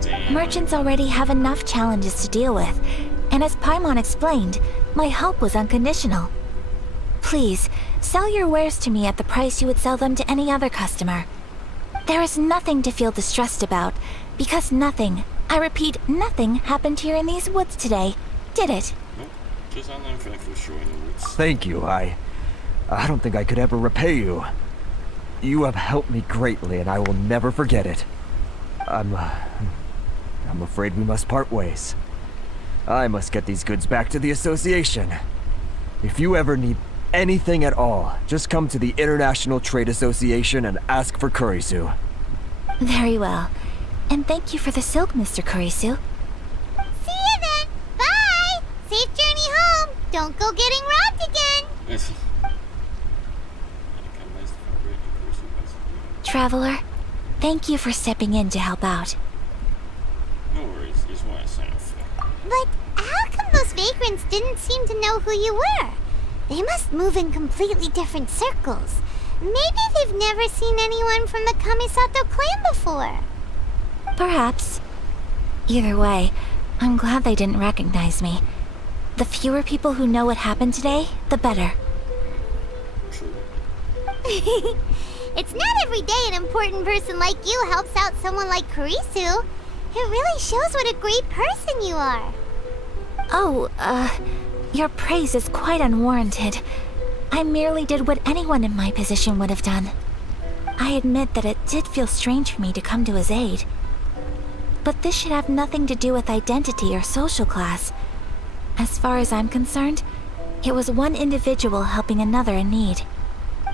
Damn. Merchants already have enough challenges to deal with, and as Paimon explained, my help was unconditional. Please, sell your wares to me at the price you would sell them to any other customer. There is nothing to feel distressed about, because nothing, I repeat, nothing happened here in these woods today, did it? Nope. Just online friend for sure in the woods. Thank you. I don't think I could ever repay you. You have helped me greatly, and I will never forget it. I'm afraid we must part ways. I must get these goods back to the association. If you ever need anything at all, just come to the International Trade Association and ask for Kurisu. Very well. And thank you for the silk, Mr. Kurisu. See you then. Bye. Safe journey home. Don't go getting robbed again. Traveler, thank you for stepping in to help out. No worries, it's what I signed up for. But how come those vagrants didn't seem to know who you were? They must move in completely different circles. Maybe they've never seen anyone from the Kamisato clan before. Perhaps. Either way, I'm glad they didn't recognize me. The fewer people who know what happened today, the better. True. It's not every day an important person like you helps out someone like Kurisu. It really shows what a great person you are. Oh, your praise is quite unwarranted. I merely did what anyone in my position would have done. I admit that it did feel strange for me to come to his aid. But this should have nothing to do with identity or social class. As far as I'm concerned, it was one individual helping another in need.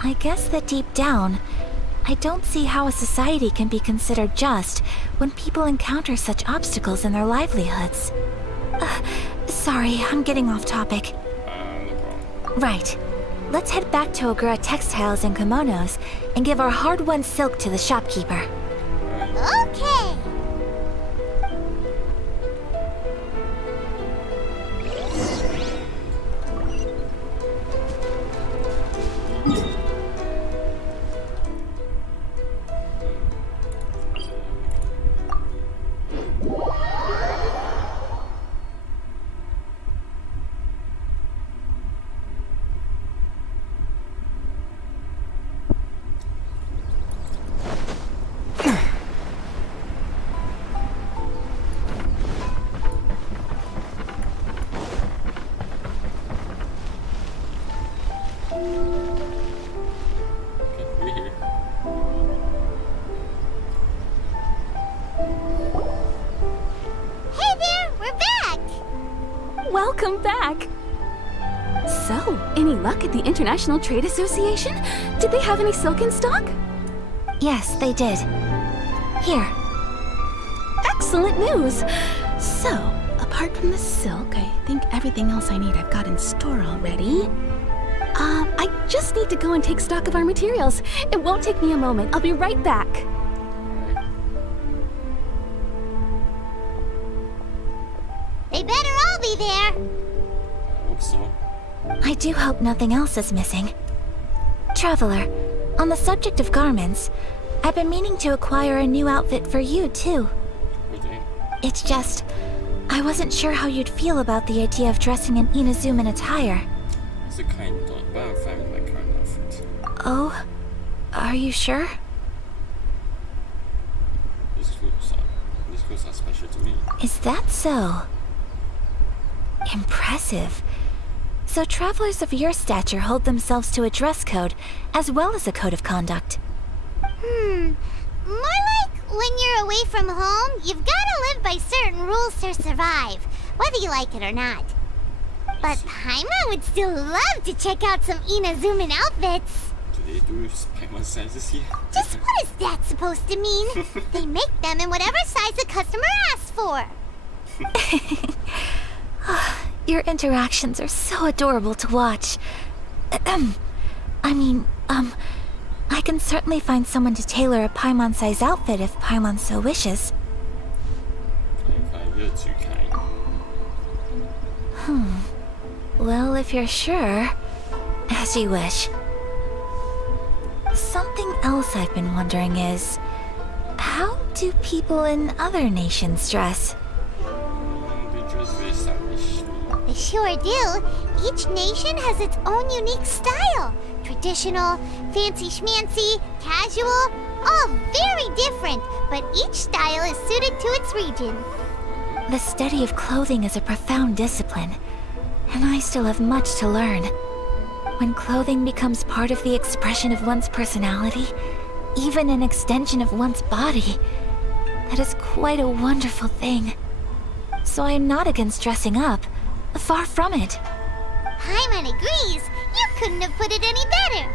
I guess that deep down, I don't see how a society can be considered just when people encounter such obstacles in their livelihoods. Sorry, I'm getting off topic. No problem. Right. Let's head back to Ogura Textiles and Kimonos and give our hard-won silk to the shopkeeper. Okay. Okay, we're here. Hey there, we're back. Welcome back. So, any luck at the International Trade Association? Did they have any silk in stock? Yes, they did. Here. Excellent news. So, apart from the silk, I think everything else I need I've got in store already. I just need to go and take stock of our materials. It won't take me a moment. I'll be right back. They better all be there. I hope so. I do hope nothing else is missing. Traveler, on the subject of garments, I've been meaning to acquire a new outfit for you, too. Okay. It's just, I wasn't sure how you'd feel about the idea of dressing in Inazuman attire. It's a kind thought, but I'm fine with my current outfit. Oh? Are you sure? These clothes are special to me. Is that so? Impressive. So travelers of your stature hold themselves to a dress code, as well as a code of conduct. More like when you're away from home, you've gotta live by certain rules to survive, whether you like it or not. But Paimon would still love to check out some Inazuman outfits. Do they do Paimon sizes here? Just what is that supposed to mean? They make them in whatever size the customer asks for. Your interactions are so adorable to watch. I can certainly find someone to tailor a Paimon-sized outfit if Paimon so wishes. You're too kind. Well, if you're sure, as you wish. Something else I've been wondering is, how do people in other nations dress? They dress very stylish. They sure do. Each nation has its own unique style. Traditional, fancy schmancy, casual, all very different, but each style is suited to its region. The study of clothing is a profound discipline, and I still have much to learn. When clothing becomes part of the expression of one's personality, even an extension of one's body, that is quite a wonderful thing. So I am not against dressing up. Far from it. Paimon agrees. You couldn't have put it any better.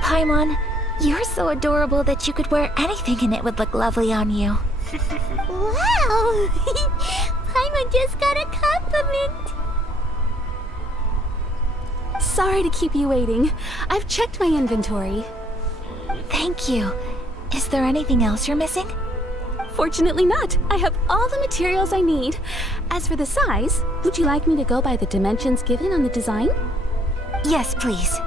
Paimon, you're so adorable that you could wear anything and it would look lovely on you. Wow! Paimon just got a compliment. Sorry to keep you waiting. I've checked my inventory. Thank you. Is there anything else you're missing? Fortunately not. I have all the materials I need. As for the size, would you like me to go by the dimensions given on the design? Yes, please.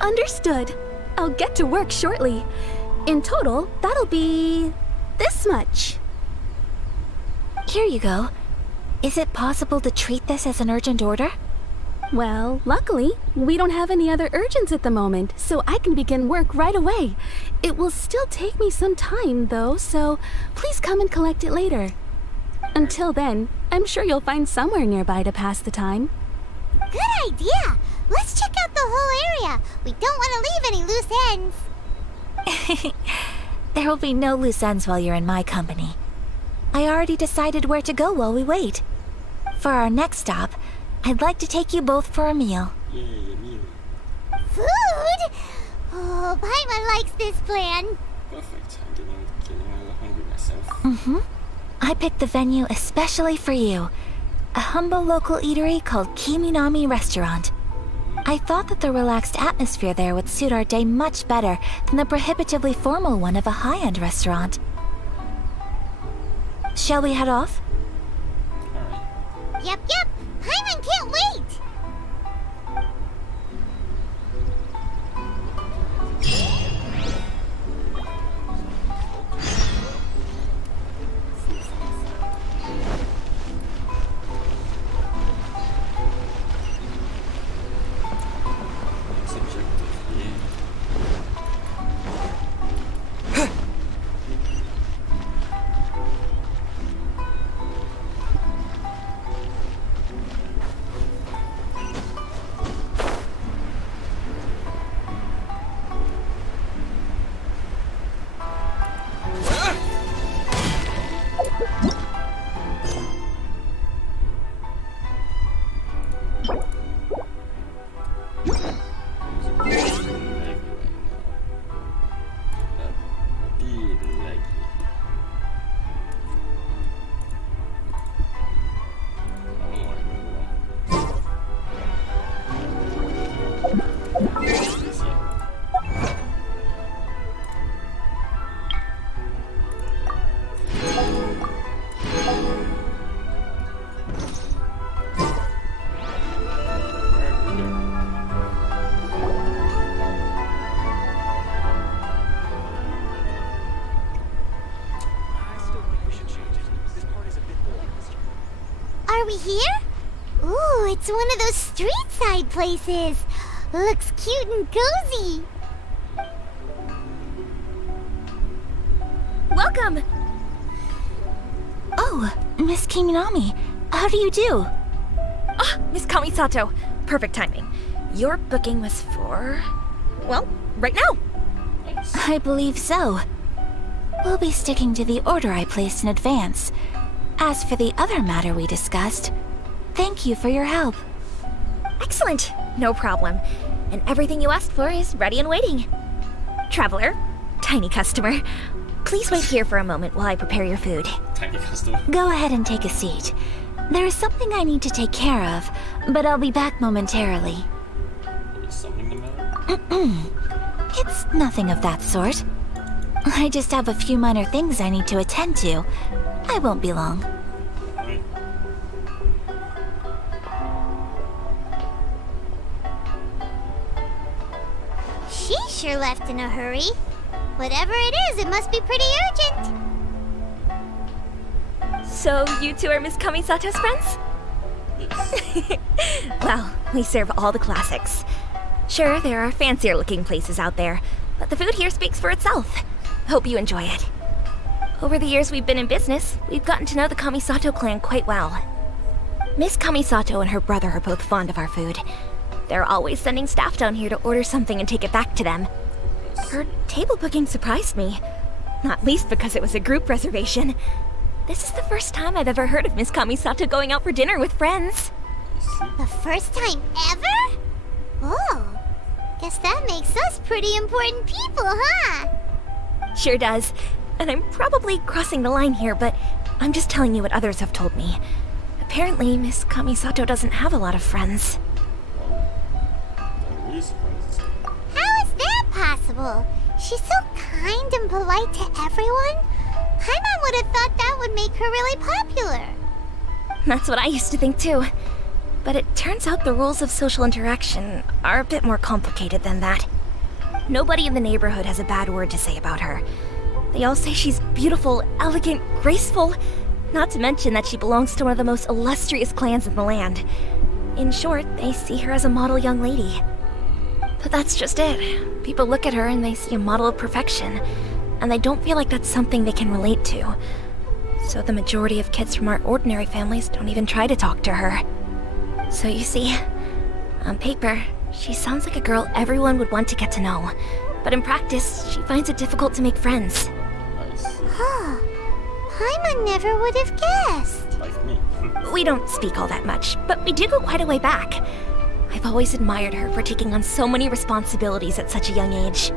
Understood. I'll get to work shortly. In total, that'll be this much. Here you go. Is it possible to treat this as an urgent order? Well, luckily, we don't have any other urgents at the moment, so I can begin work right away. It will still take me some time, though, so please come and collect it later. Until then, I'm sure you'll find somewhere nearby to pass the time. Good idea! Let's check out the whole area. We don't want to leave any loose ends. There will be no loose ends while you're in my company. I already decided where to go while we wait. For our next stop, I'd like to take you both for a meal. Yay, a meal. Food? Oh, Paimon likes this plan. Perfect. I'm getting a little hungry myself. Mm-hmm. I picked the venue especially for you. A humble local eatery called Kiminami Restaurant. I thought that the relaxed atmosphere there would suit our day much better than the prohibitively formal one of a high-end restaurant. Shall we head off? Alright. Yep. Paimon can't wait. Next objective, yeah. Are we here? Ooh, it's one of those street side places. Looks cute and cozy. Welcome! Oh, Miss Kiminami, how do you do? Ah, Miss Kamisato. Perfect timing. Your booking was for... well, right now. I believe so. We'll be sticking to the order I placed in advance. As for the other matter we discussed, thank you for your help. Excellent. No problem. And everything you asked for is ready and waiting. Traveler, tiny customer, please wait here for a moment while I prepare your food. Tiny customer. Go ahead and take a seat. There is something I need to take care of, but I'll be back momentarily. Is something the matter? It's nothing of that sort. I just have a few minor things I need to attend to. I won't be long. Alright. She sure left in a hurry. Whatever it is, it must be pretty urgent. So, you two are Miss Kamisato's friends? Yes. Well, we serve all the classics. Sure, there are fancier looking places out there, but the food here speaks for itself. Hope you enjoy it. Over the years we've been in business, we've gotten to know the Kamisato clan quite well. Miss Kamisato and her brother are both fond of our food. They're always sending staff down here to order something and take it back to them. Her table booking surprised me, not least because it was a group reservation. This is the first time I've ever heard of Miss Kamisato going out for dinner with friends. The first time ever? Oh, guess that makes us pretty important people, huh? Sure does. And I'm probably crossing the line here, but I'm just telling you what others have told me. Apparently, Miss Kamisato doesn't have a lot of friends. I'm really surprised. How is that possible? She's so kind and polite to everyone. Paimon would have thought that would make her really popular. That's what I used to think too. But it turns out the rules of social interaction are a bit more complicated than that. Nobody in the neighborhood has a bad word to say about her. They all say she's beautiful, elegant, graceful, not to mention that she belongs to one of the most illustrious clans in the land. In short, they see her as a model young lady. But that's just it. People look at her and they see a model of perfection, and they don't feel like that's something they can relate to. So the majority of kids from our ordinary families don't even try to talk to her. So you see, on paper, she sounds like a girl everyone would want to get to know. But in practice, she finds it difficult to make friends. I see. Huh. Paimon never would have guessed. Like me. We don't speak all that much, but we do go quite a way back. I've always admired her for taking on so many responsibilities at such a young age.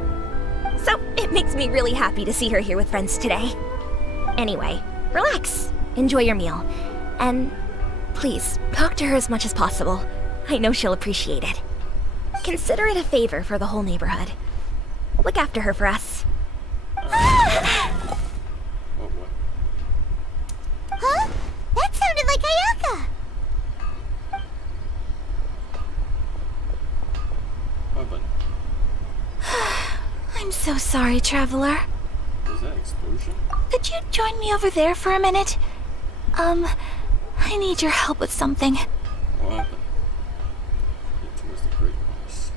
So it makes me really happy to see her here with friends today. Anyway, relax, enjoy your meal, and please, talk to her as much as possible. I know she'll appreciate it. Consider it a favor for the whole neighborhood. Look after her for us. Oh, what? Huh? That sounded like Ayaka. What button? I'm so sorry, Traveler. Was that explosion? Could you join me over there for a minute? I need your help with something. What happened? It was the Great Mouse.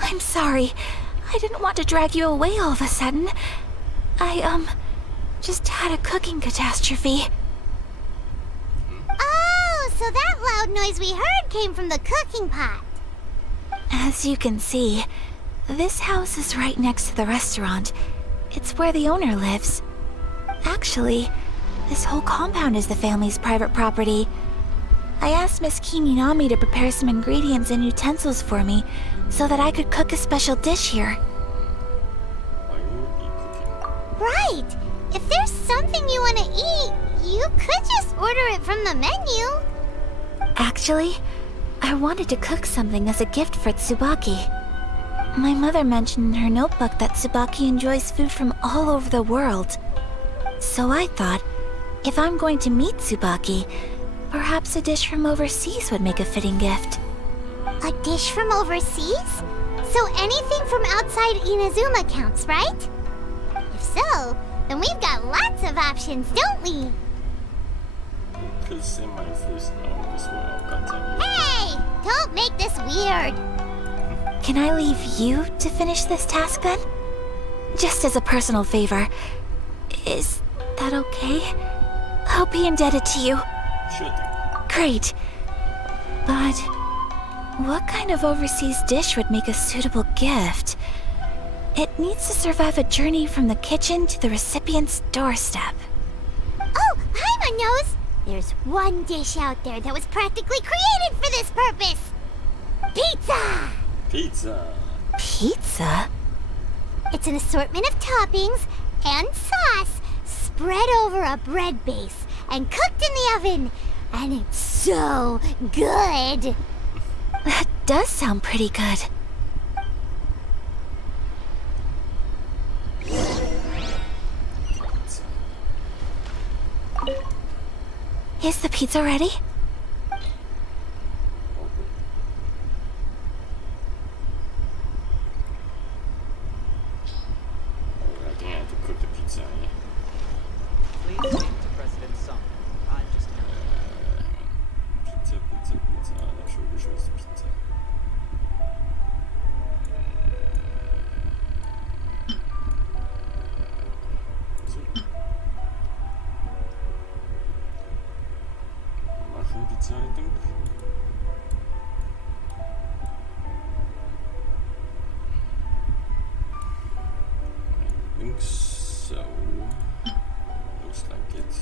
I'm sorry. I didn't want to drag you away all of a sudden. I, just had a cooking catastrophe. Oh, so that loud noise we heard came from the cooking pot. As you can see, this house is right next to the restaurant. It's where the owner lives. Actually, this whole compound is the family's private property. I asked Miss Kiminami to prepare some ingredients and utensils for me so that I could cook a special dish here. Why would be cooking? Right. If there's something you want to eat, you could just order it from the menu. Actually, I wanted to cook something as a gift for Tsubaki. My mother mentioned in her notebook that Tsubaki enjoys food from all over the world. So I thought, if I'm going to meet Tsubaki, perhaps a dish from overseas would make a fitting gift. A dish from overseas? So anything from outside Inazuma counts, right? If so, then we've got lots of options, don't we? Because semi-freeze now this will continue. Hey! Don't make this weird. Can I leave you to finish this task then? Just as a personal favor. Is that okay? I'll be indebted to you. Sure thing. Great. But what kind of overseas dish would make a suitable gift? It needs to survive a journey from the kitchen to the recipient's doorstep. Oh, Paimon knows! There's one dish out there that was practically created for this purpose. Pizza! Pizza! Pizza? It's an assortment of toppings and sauce spread over a bread base and cooked in the oven. And it's so good. That does sound pretty good. Is the pizza ready? I think I have to cook the pizza, yeah. Please speak to President Sung. I'm just Pizza. I'm not sure which one's the pizza. Is it? Mushroom pizza, I think. I think so. Looks like it.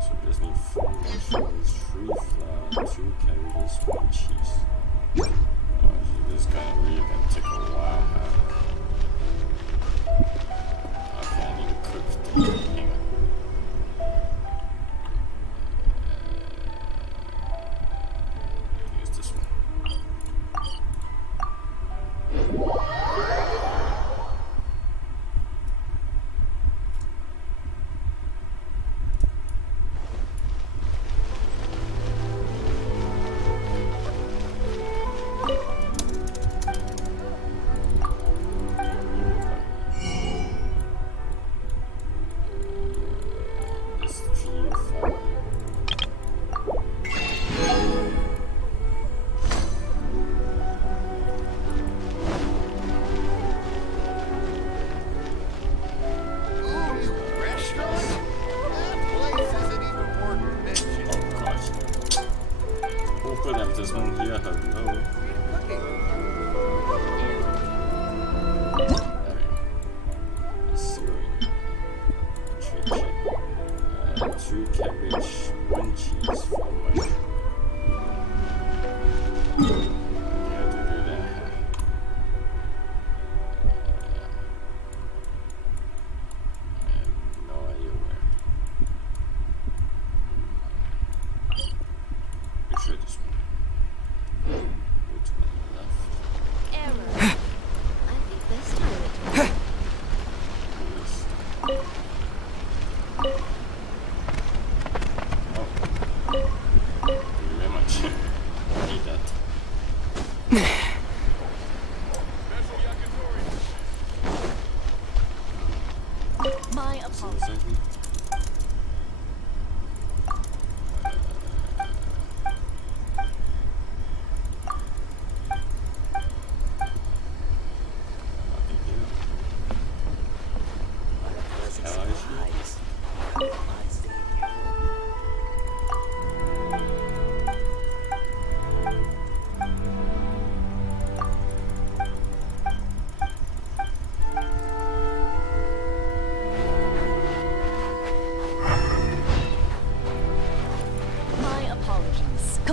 So just need 4 mushrooms, 3 flour, 2 carrots, 1 cheese. Oh, so this guy really gonna take a while, huh? Okay, I need to cook the hang on. Use this one.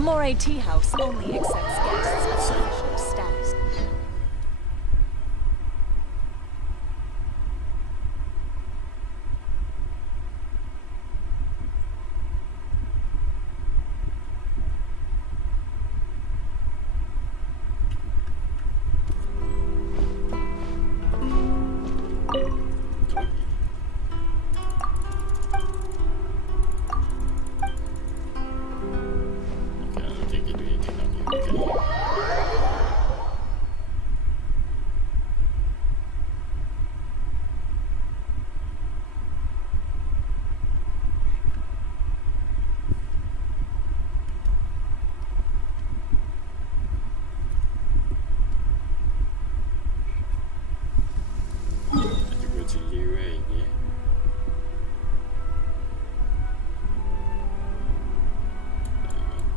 Kamore Tea House only accepts guests of sufficient status. Okay, I don't think you do anything on you. Okay. I have to go to UA, yeah. There you go.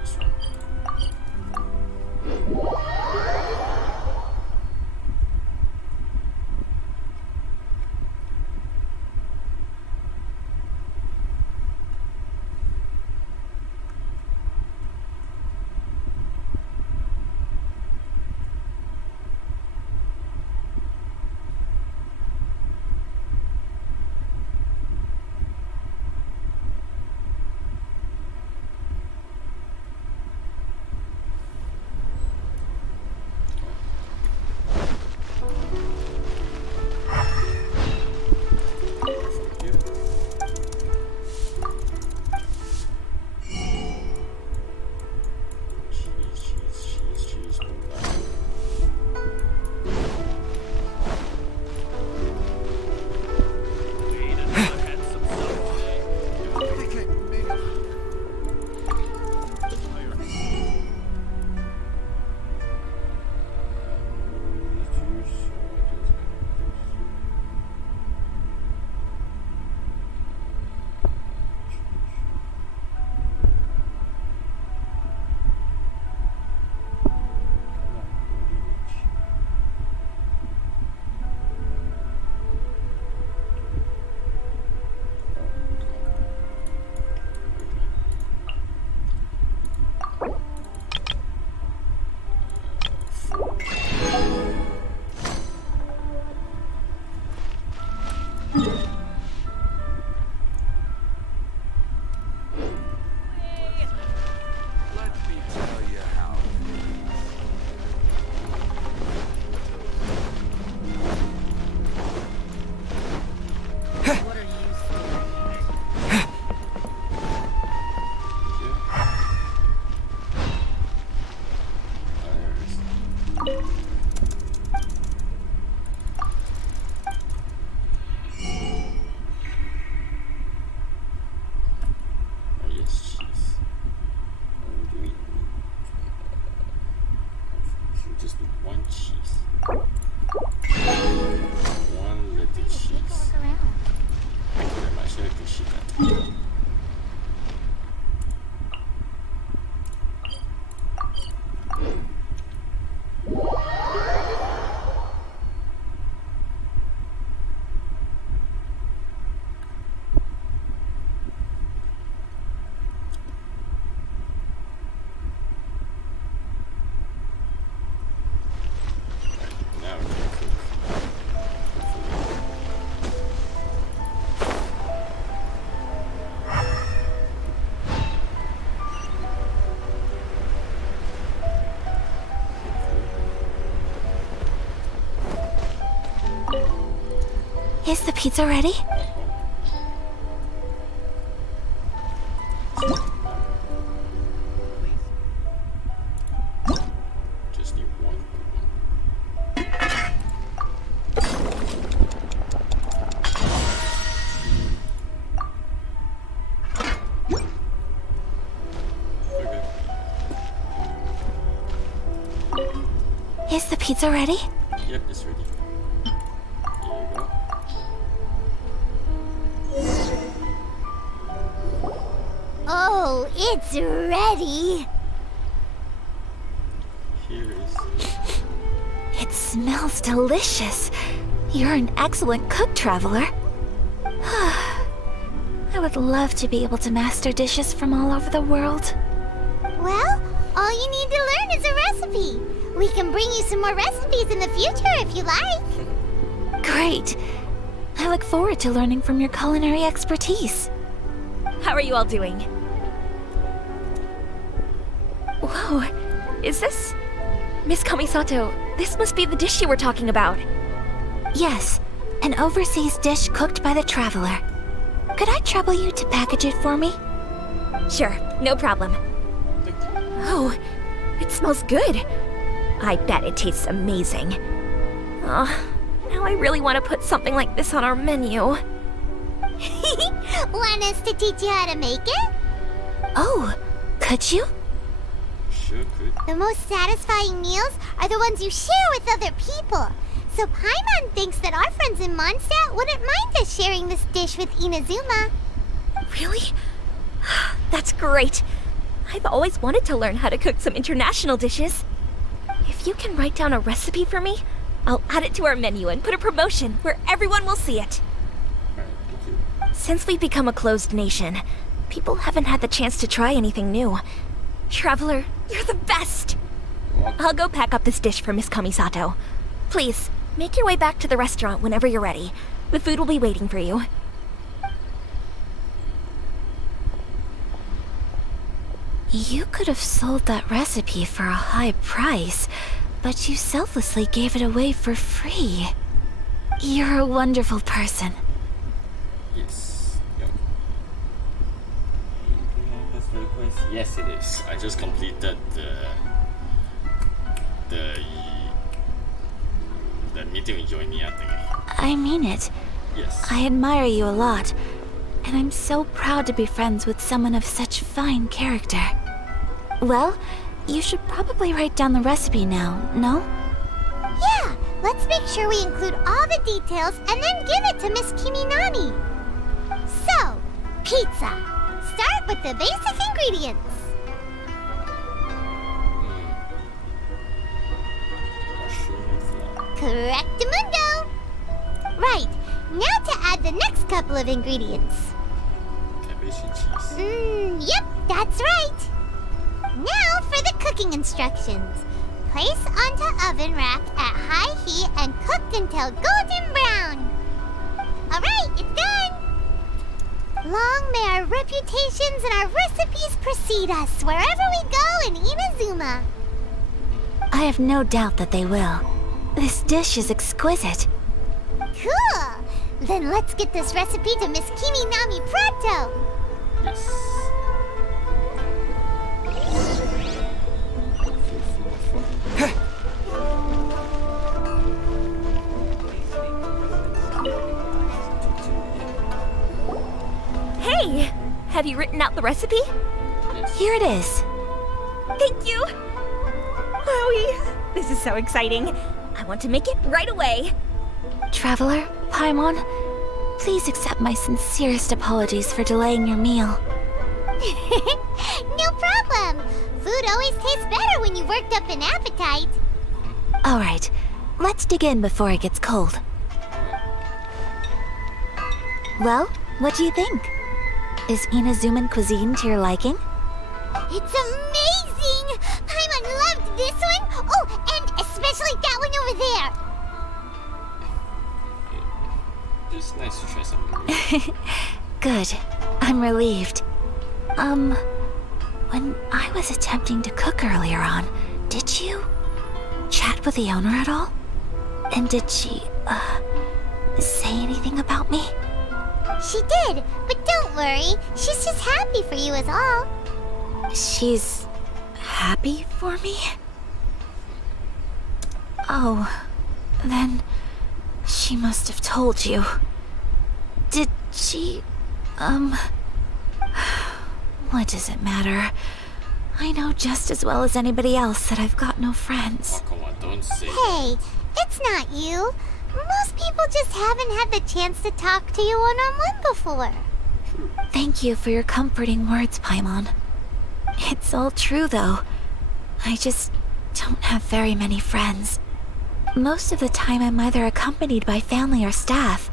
This one. Cheese, Wait another handsome someday. Let me tell you how. What are you saying? Yes, cheese. Do we just need one cheese. One little Take a cheese. look around. Thank you very much. I appreciate that. Now we can cook. Is the pizza ready? Just need one. Okay. Is the pizza ready? Yep, it's ready. Here you go. Oh, it's ready. Here is. It smells delicious. You're an excellent cook, traveler. I would love to be able to master dishes from all over the world. Well, all you need to learn is a recipe. We can bring you some more recipes in the future if you like. Great. I look forward to learning from your culinary expertise. How are you all doing? Whoa, is this... Miss Kamisato, this must be the dish you were talking about. Yes, an overseas dish cooked by the Traveler. Could I trouble you to package it for me? Sure, no problem. Oh, it smells good. I bet it tastes amazing. Oh, now I really want to put something like this on our menu. Want us to teach you how to make it? Oh, could you? Sure could. The most satisfying meals are the ones you share with other people. So Paimon thinks that our friends in Mondstadt wouldn't mind us sharing this dish with Inazuma. Really? That's great. I've always wanted to learn how to cook some international dishes. If you can write down a recipe for me, I'll add it to our menu and put a promotion where everyone will see it. Since we've become a closed nation, people haven't had the chance to try anything new. Traveler, you're the best! I'll go pack up this dish for Miss Kamisato. Please, make your way back to the restaurant whenever you're ready. The food will be waiting for you. You could have sold that recipe for a high price, but you selflessly gave it away for free. You're a wonderful person. Yes. Yep. Yes, it is. I just completed the meeting with Joinia thingy. I mean it. Yes. I admire you a lot, and I'm so proud to be friends with someone of such fine character. Well, you should probably write down the recipe now, no? Yeah, let's make sure we include all the details and then give it to Miss Kiminami. So, pizza. Start with the basic ingredients. Correctamundo. Right, now to add the next couple of ingredients. Cabbage and cheese. Yep, that's right. Now for the cooking instructions. Place onto oven rack at high heat and cook until golden brown. Alright, it's done. Long may our reputations and our recipes precede us wherever we go in Inazuma. I have no doubt that they will. This dish is exquisite. Cool. Then let's get this recipe to Miss Kiminami pronto. Yes. Hey! Have you written out the recipe? Here it is. Thank you! Wowie! This is so exciting. I want to make it right away. Traveler, Paimon, please accept my sincerest apologies for delaying your meal. No problem. Food always tastes better when you've worked up an appetite. All right, let's dig in before it gets cold. Well, what do you think? Is Inazuman cuisine to your liking? It's amazing! Paimon loved this one! Oh, and especially that one over there! It's nice to try something. Good. I'm relieved. When I was attempting to cook earlier on, did you chat with the owner at all? And did she, say anything about me? She did, but don't worry. She's just happy for you is all. She's happy for me? Oh, then she must have told you. Did she, what does it matter? I know just as well as anybody else that I've got no friends. Oh, come on, don't say Hey, it's not you. Most people just haven't had the chance to talk to you one-on-one before. Thank you for your comforting words, Paimon. It's all true, though. I just don't have very many friends. Most of the time I'm either accompanied by family or staff,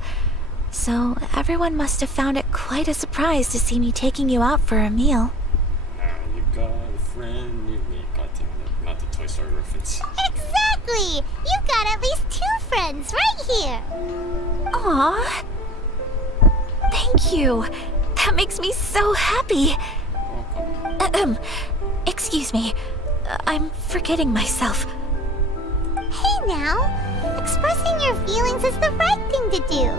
So everyone must have found it quite a surprise to see me taking you out for a meal. You got a friend in me. God damn it, not the Toy Story reference. Exactly! You've got at least 2 friends right here. Aw. Thank you. That makes me so happy. Excuse me. I'm forgetting myself. Hey now, expressing your feelings is the right thing to do.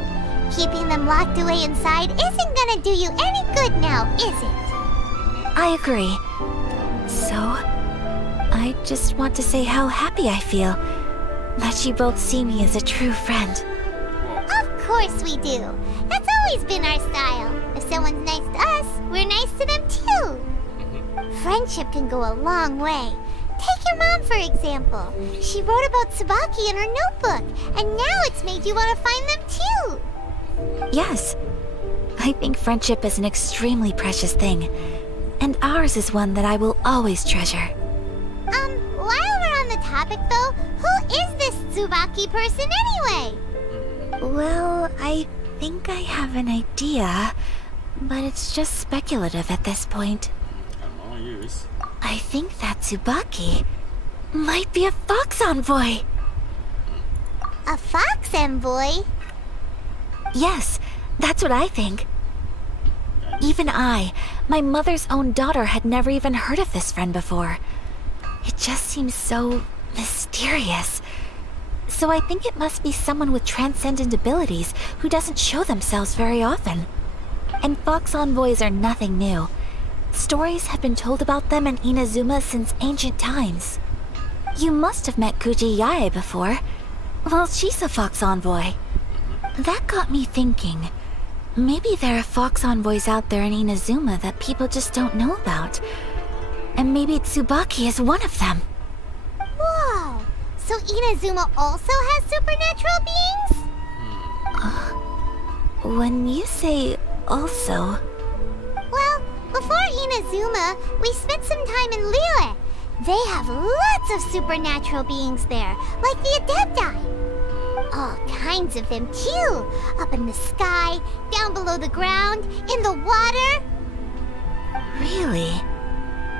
Keeping them locked away inside isn't gonna do you any good now, is it? I agree. So, I just want to say how happy I feel that you both see me as a true friend. Of course we do. That's always been our style. If someone's nice to us, we're nice to them too. Friendship can go a long way. Take your mom, for example. She wrote about Tsubaki in her notebook, and now it's made you want to find them too. Yes. I think friendship is an extremely precious thing, and ours is one that I will always treasure. While we're on the topic though, who is this Tsubaki person anyway? Well, I think I have an idea, but it's just speculative at this point. I'm all yours. I think that Tsubaki might be a fox envoy. A fox envoy? Yes, that's what I think. Even I, my mother's own daughter, had never even heard of this friend before. It just seems so mysterious. So I think it must be someone with transcendent abilities who doesn't show themselves very often. And fox envoys are nothing new. Stories have been told about them in Inazuma since ancient times. You must have met Kuji Yae before. Well, she's a fox envoy. That got me thinking. Maybe there are fox envoys out there in Inazuma that people just don't know about. And maybe Tsubaki is one of them. Whoa! So Inazuma also has supernatural beings? When you say also... Well, before Inazuma, we spent some time in Liyue. They have lots of supernatural beings there, like the Adepti. All kinds of them too. Up in the sky, down below the ground, in the water. Really?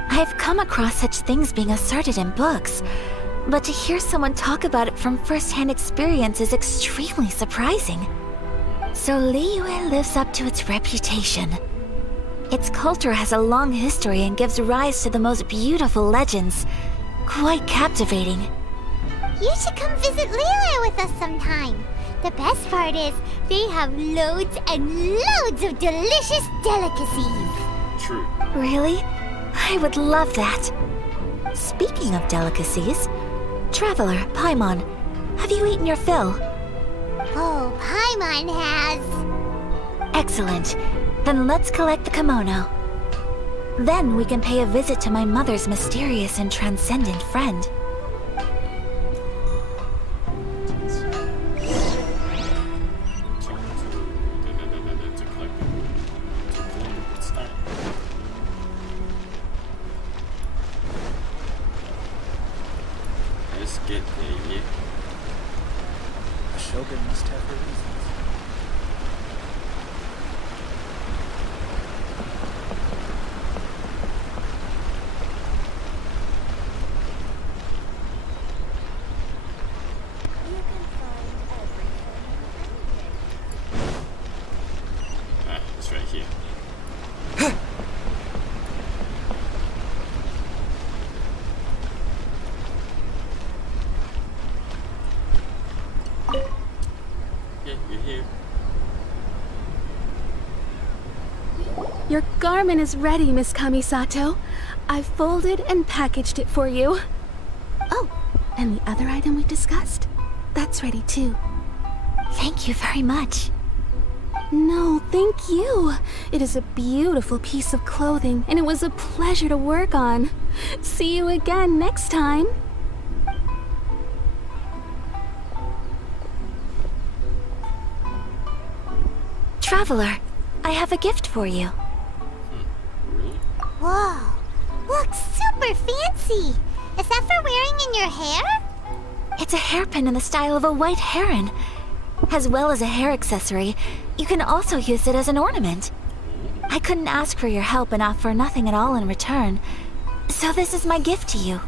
I've come across such things being asserted in books, but to hear someone talk about it from first-hand experience is extremely surprising. So Liyue lives up to its reputation. Its culture has a long history and gives rise to the most beautiful legends. Quite captivating. You should come visit Liyue with us sometime. The best part is, they have loads and loads of delicious delicacies. True. Really? I would love that. Speaking of delicacies, Traveler, Paimon, have you eaten your fill? Oh, Paimon has. Excellent. Then let's collect the kimono. Then we can pay a visit to my mother's mysterious and transcendent friend. Let's get there, yeah. The Shogun must have her reasons. It's right here. Yeah, you're here. Your garment is ready, Miss Kamisato. I've folded and packaged it for you. Oh, and the other item we discussed? That's ready too. Thank you very much. No, thank you. It is a beautiful piece of clothing, and it was a pleasure to work on. See you again next time. Traveler, I have a gift for you. Whoa, looks super fancy. Is that for wearing in your hair? It's a hairpin in the style of a white heron. As well as a hair accessory, you can also use it as an ornament. I couldn't ask for your help and offer nothing at all in return. So this is my gift to you.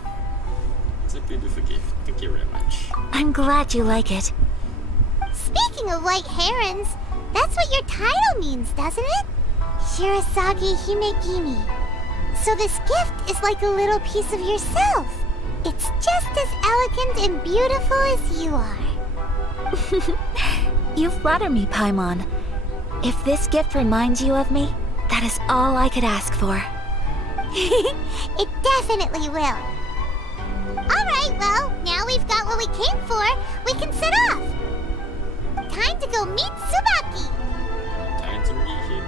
It's a beautiful gift. Thank you very much. I'm glad you like it. Speaking of white herons, that's what your title means, doesn't it? Shirasagi Himegimi. So this gift is like a little piece of yourself. It's just as elegant and beautiful as you are. You flatter me, Paimon. If this gift reminds you of me, that is all I could ask for. It definitely will. Alright, well, now we've got what we came for, we can set off. Time to go meet Tsubaki. Time to meet him.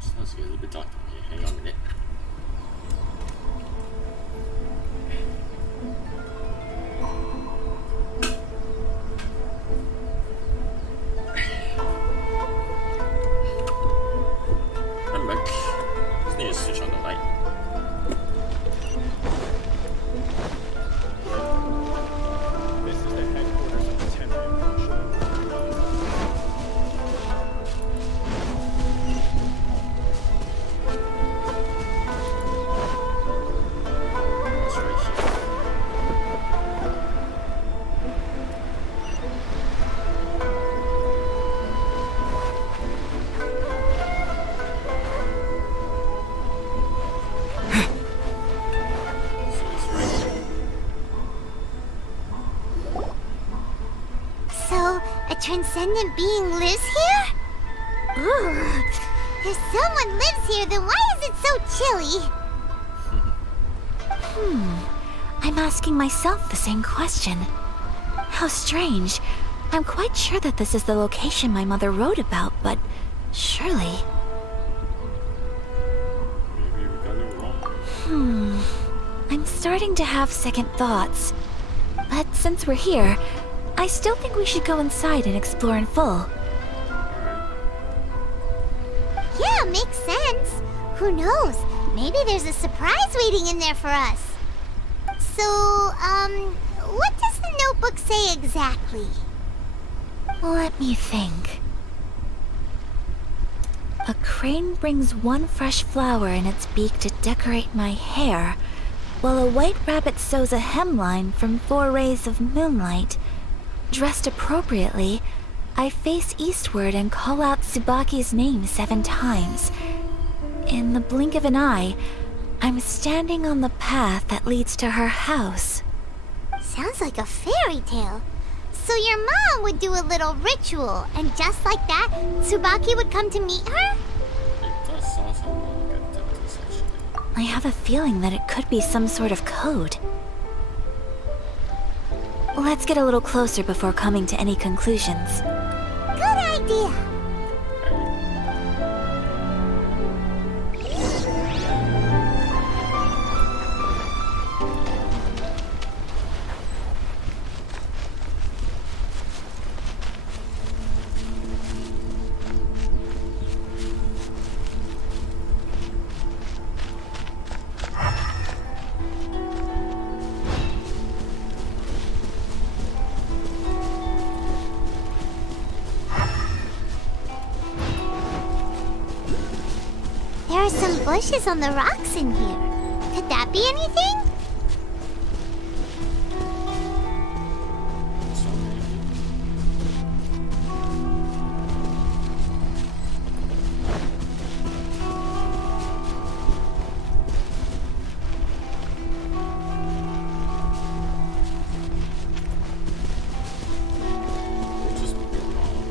Sounds good. A little bit dark down here. Hang on a minute. I'm back. Just need to switch on the light. This is the headquarters of the Tenryun. It's right here. So it's right here. So, a transcendent being lives here? Ooh. If someone lives here, then why is it so chilly? I'm asking myself the same question. How strange. I'm quite sure that this is the location my mother wrote about, but surely... Maybe we got it wrong. I'm starting to have second thoughts. But since we're here, I still think we should go inside and explore in full. Yeah, makes sense. Who knows? Maybe there's a surprise waiting in there for us. So, what does the notebook say exactly? Let me think. A crane brings one fresh flower in its beak to decorate my hair, while a white rabbit sews a hemline from 4 rays of moonlight. Dressed appropriately, I face eastward and call out Tsubaki's name 7 times. In the blink of an eye, I'm standing on the path that leads to her house. Sounds like a fairy tale. So your mom would do a little ritual, and just like that, Tsubaki would come to meet her? It does sound something like a dentist, actually. I have a feeling that it could be some sort of code. Let's get a little closer before coming to any conclusions. Good idea. There are some bushes on the rocks in here. Could that be anything? So maybe. We'll just move around.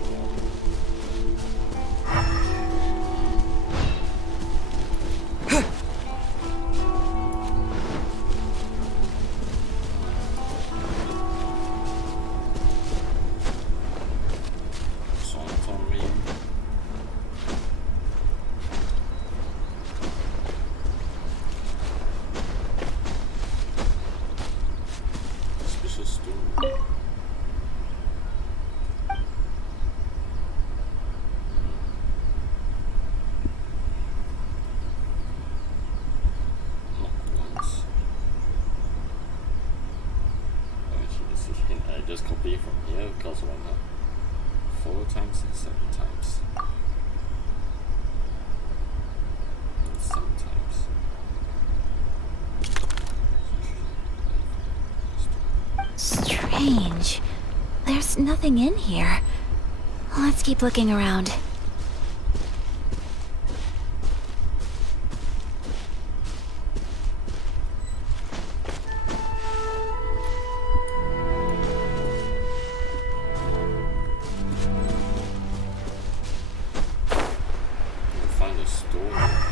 times and 7 times. And 7 times. Strange. There's nothing in here. Let's keep looking around. Find a store, I think.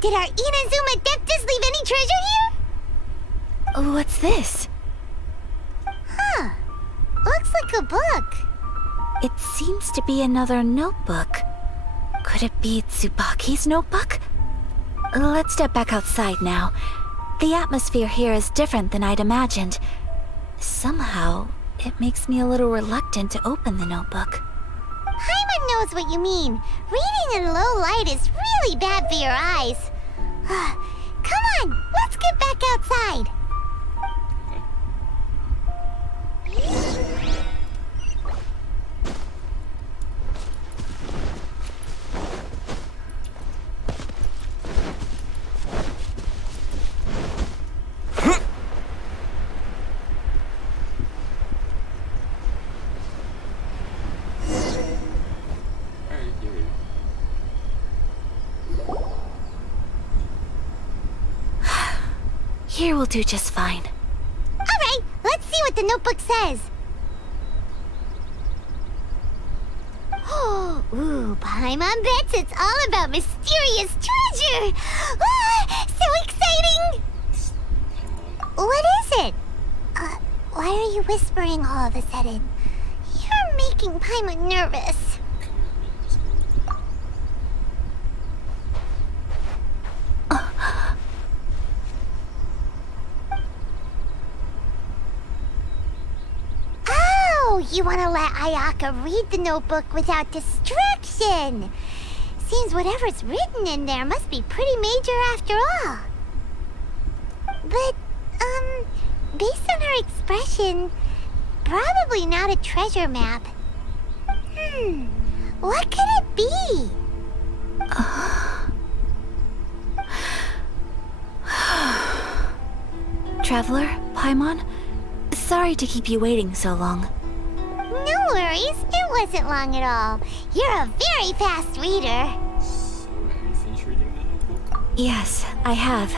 Did our Inazuma Deptus leave any treasure here? What's this? Huh. Looks like a book. It seems to be another notebook. Could it be Tsubaki's notebook? Let's step back outside now. The atmosphere here is different than I'd imagined. Somehow, it makes me a little reluctant to open the notebook. Paimon knows what you mean. Reading in low light is really bad for your eyes. Come on, let's get back outside. Here will do just fine. Alright, let's see what the notebook says. Ooh, Paimon bets it's all about mysterious treasure! Ah, so exciting! What is it? Why are you whispering all of a sudden? You're making Paimon nervous. You want to let Ayaka read the notebook without distraction. Seems whatever's written in there must be pretty major after all. But, based on her expression, probably not a treasure map. What could it be? Traveler, Paimon, sorry to keep you waiting so long. No worries, it wasn't long at all. You're a very fast reader. So, have you finished reading the notebook? Yes, I have.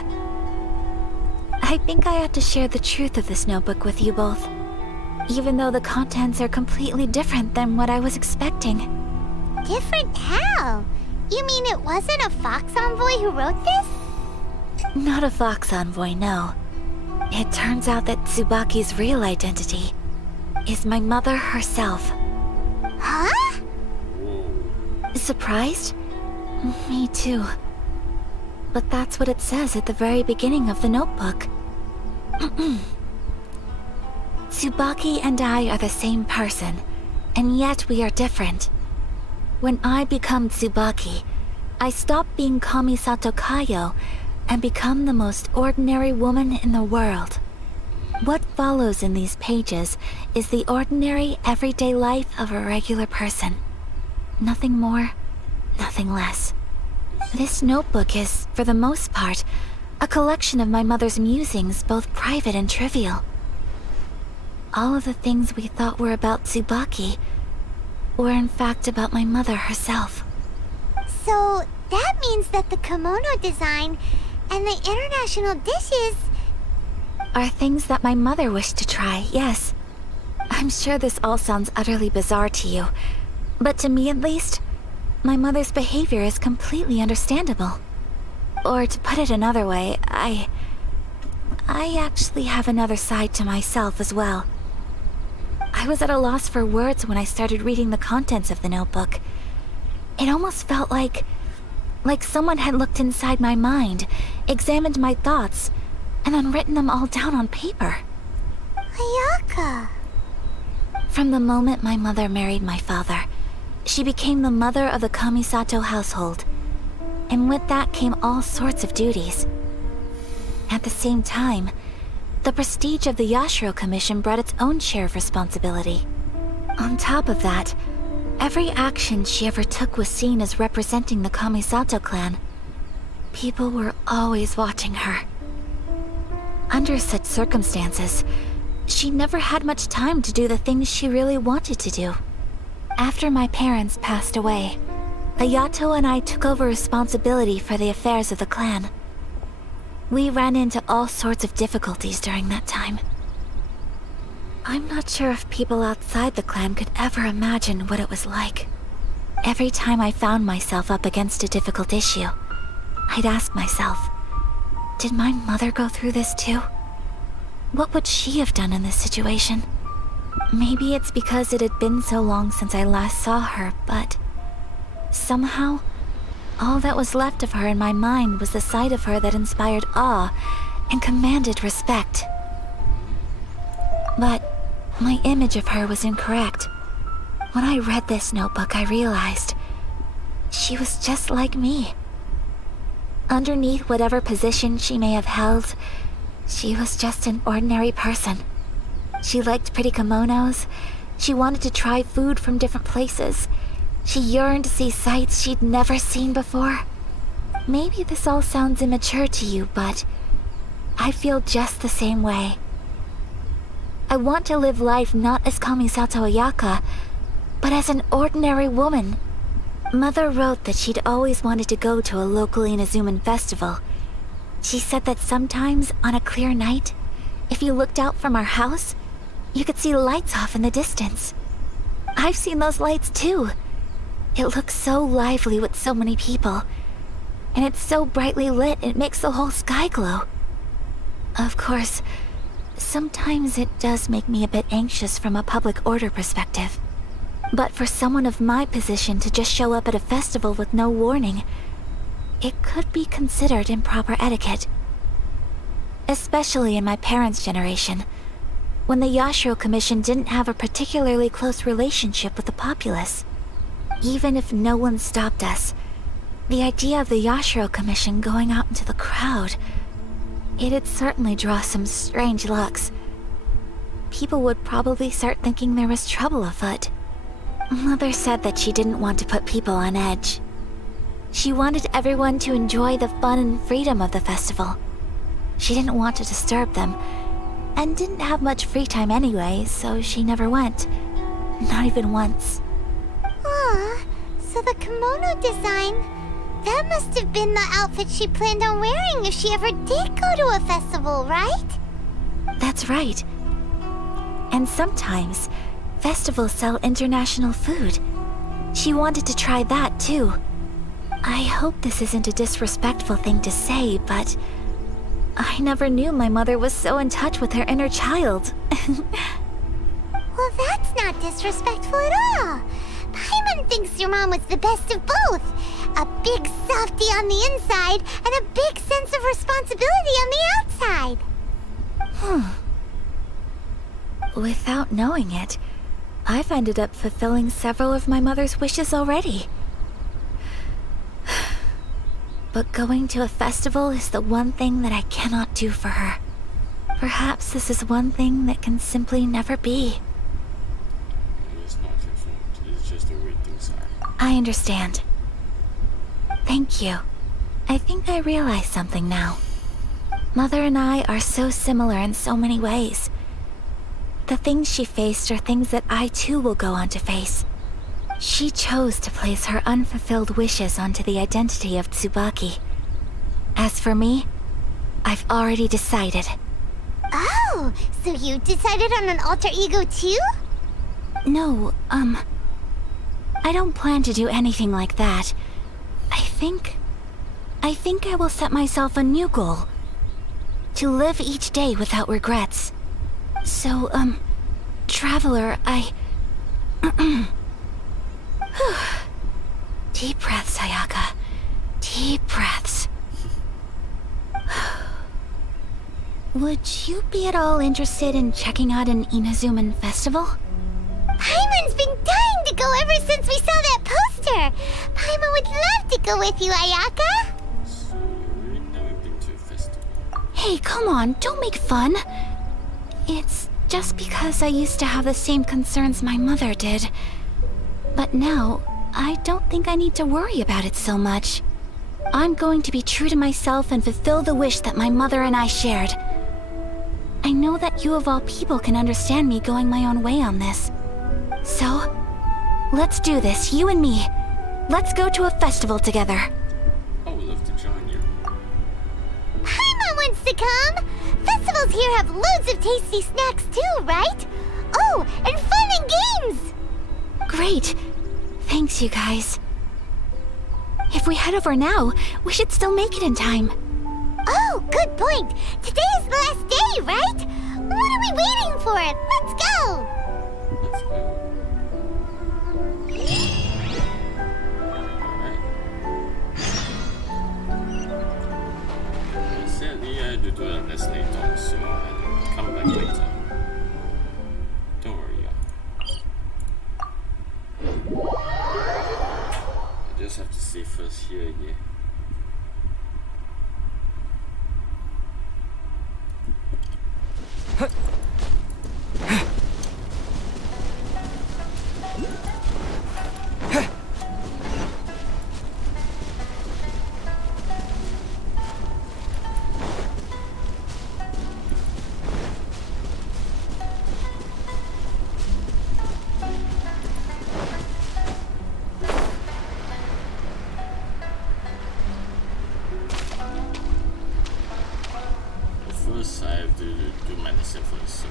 I think I ought to share the truth of this notebook with you both, even though the contents are completely different than what I was expecting. Different how? You mean it wasn't a Fox Envoy who wrote this? Not a Fox Envoy, no. It turns out that Tsubaki's real identity is my mother herself. Huh? Surprised? Me too. But that's what it says at the very beginning of the notebook. Tsubaki and I are the same person, and yet we are different. When I become Tsubaki, I stop being Kamisato Kayo and become the most ordinary woman in the world. What follows in these pages is the ordinary, everyday life of a regular person. Nothing more, nothing less. This notebook is, for the most part, a collection of my mother's musings, both private and trivial. All of the things we thought were about Tsubaki were in fact about my mother herself. So that means that the kimono design and the international dishes are things that my mother wished to try, yes. I'm sure this all sounds utterly bizarre to you, but to me at least, my mother's behavior is completely understandable. Or to put it another way, I actually have another side to myself as well. I was at a loss for words when I started reading the contents of the notebook. It almost felt like someone had looked inside my mind, examined my thoughts, and then written them all down on paper. Ayaka. From the moment my mother married my father, she became the mother of the Kamisato household. And with that came all sorts of duties. At the same time, the prestige of the Yashiro Commission brought its own share of responsibility. On top of that, every action she ever took was seen as representing the Kamisato clan. People were always watching her. Under such circumstances, she never had much time to do the things she really wanted to do. After my parents passed away, Ayato and I took over responsibility for the affairs of the clan. We ran into all sorts of difficulties during that time. I'm not sure if people outside the clan could ever imagine what it was like. Every time I found myself up against a difficult issue, I'd ask myself, did my mother go through this too? What would she have done in this situation? Maybe it's because it had been so long since I last saw her, but somehow, all that was left of her in my mind was the side of her that inspired awe and commanded respect. But my image of her was incorrect. When I read this notebook, I realized she was just like me. Underneath whatever position she may have held, she was just an ordinary person. She liked pretty kimonos. She wanted to try food from different places. She yearned to see sights she'd never seen before. Maybe this all sounds immature to you, but I feel just the same way. I want to live life not as Kamisato Ayaka, but as an ordinary woman. Mother wrote that she'd always wanted to go to a local Inazuman festival. She said that sometimes, on a clear night, if you looked out from our house, you could see lights off in the distance. I've seen those lights too. It looks so lively with so many people. And it's so brightly lit, it makes the whole sky glow. Of course, sometimes it does make me a bit anxious from a public order perspective. But for someone of my position to just show up at a festival with no warning, it could be considered improper etiquette. Especially in my parents' generation, when the Yashiro Commission didn't have a particularly close relationship with the populace. Even if no one stopped us, the idea of the Yashiro Commission going out into the crowd, it'd certainly draw some strange looks. People would probably start thinking there was trouble afoot. Mother said that she didn't want to put people on edge. She wanted everyone to enjoy the fun and freedom of the festival. She didn't want to disturb them, and didn't have much free time anyway, so she never went. Not even once. Aw, so the kimono design, that must have been the outfit she planned on wearing if she ever did go to a festival, right? That's right. And sometimes, festivals sell international food. She wanted to try that too. I hope this isn't a disrespectful thing to say, but I never knew my mother was so in touch with her inner child. Well, that's not disrespectful at all. Paimon thinks your mom was the best of both. A big softy on the inside and a big sense of responsibility on the outside. Without knowing it, I've ended up fulfilling several of my mother's wishes already. But going to a festival is the one thing that I cannot do for her. Perhaps this is one thing that can simply never be. It's not your fault. It's just the way things are. I understand. Thank you. I think I realize something now. Mother and I are so similar in so many ways. The things she faced are things that I too will go on to face. She chose to place her unfulfilled wishes onto the identity of Tsubaki. As for me, I've already decided. Oh, so you decided on an alter ego too? No, I don't plan to do anything like that. I think I think I will set myself a new goal. To live each day without regrets. So, Traveler, Deep breaths, Ayaka. Deep breaths. Would you be at all interested in checking out an Inazuman festival? Paimon's been dying to go ever since we saw that poster. Paimon would love to go with you, Ayaka. So you've really never been to a festival? Hey, come on, don't make fun. It's just because I used to have the same concerns my mother did. But now, I don't think I need to worry about it so much. I'm going to be true to myself and fulfill the wish that my mother and I shared. I know that you of all people can understand me going my own way on this. So, let's do this, you and me. Let's go to a festival together. I would love to join you. Paimon wants to come. Festivals here have loads of tasty snacks too, right? Oh, and fun and games. Great. Thanks, you guys. If we head over now, we should still make it in time. Oh, good point. Today is the last day, right? What are we waiting for? Let's go. Let's go. Alright. Sadly, I had to do that less later, so I'll come back later. Don't worry, I just have to see first here, yeah. First, I have to do medicine first. So.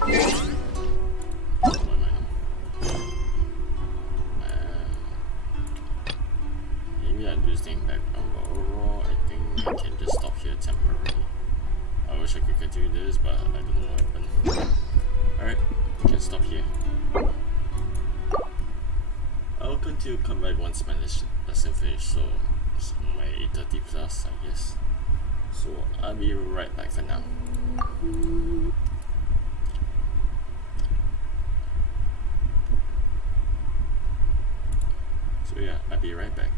Maybe I do things back, but overall, I think I can just stop here temporarily. I wish I could continue this, but I don't know what happened. Alright, I can stop here. I'll continue to come back once my lesson finished, so my 8:30 plus, I guess. So I'll be right back for now. So yeah, I'll be right back.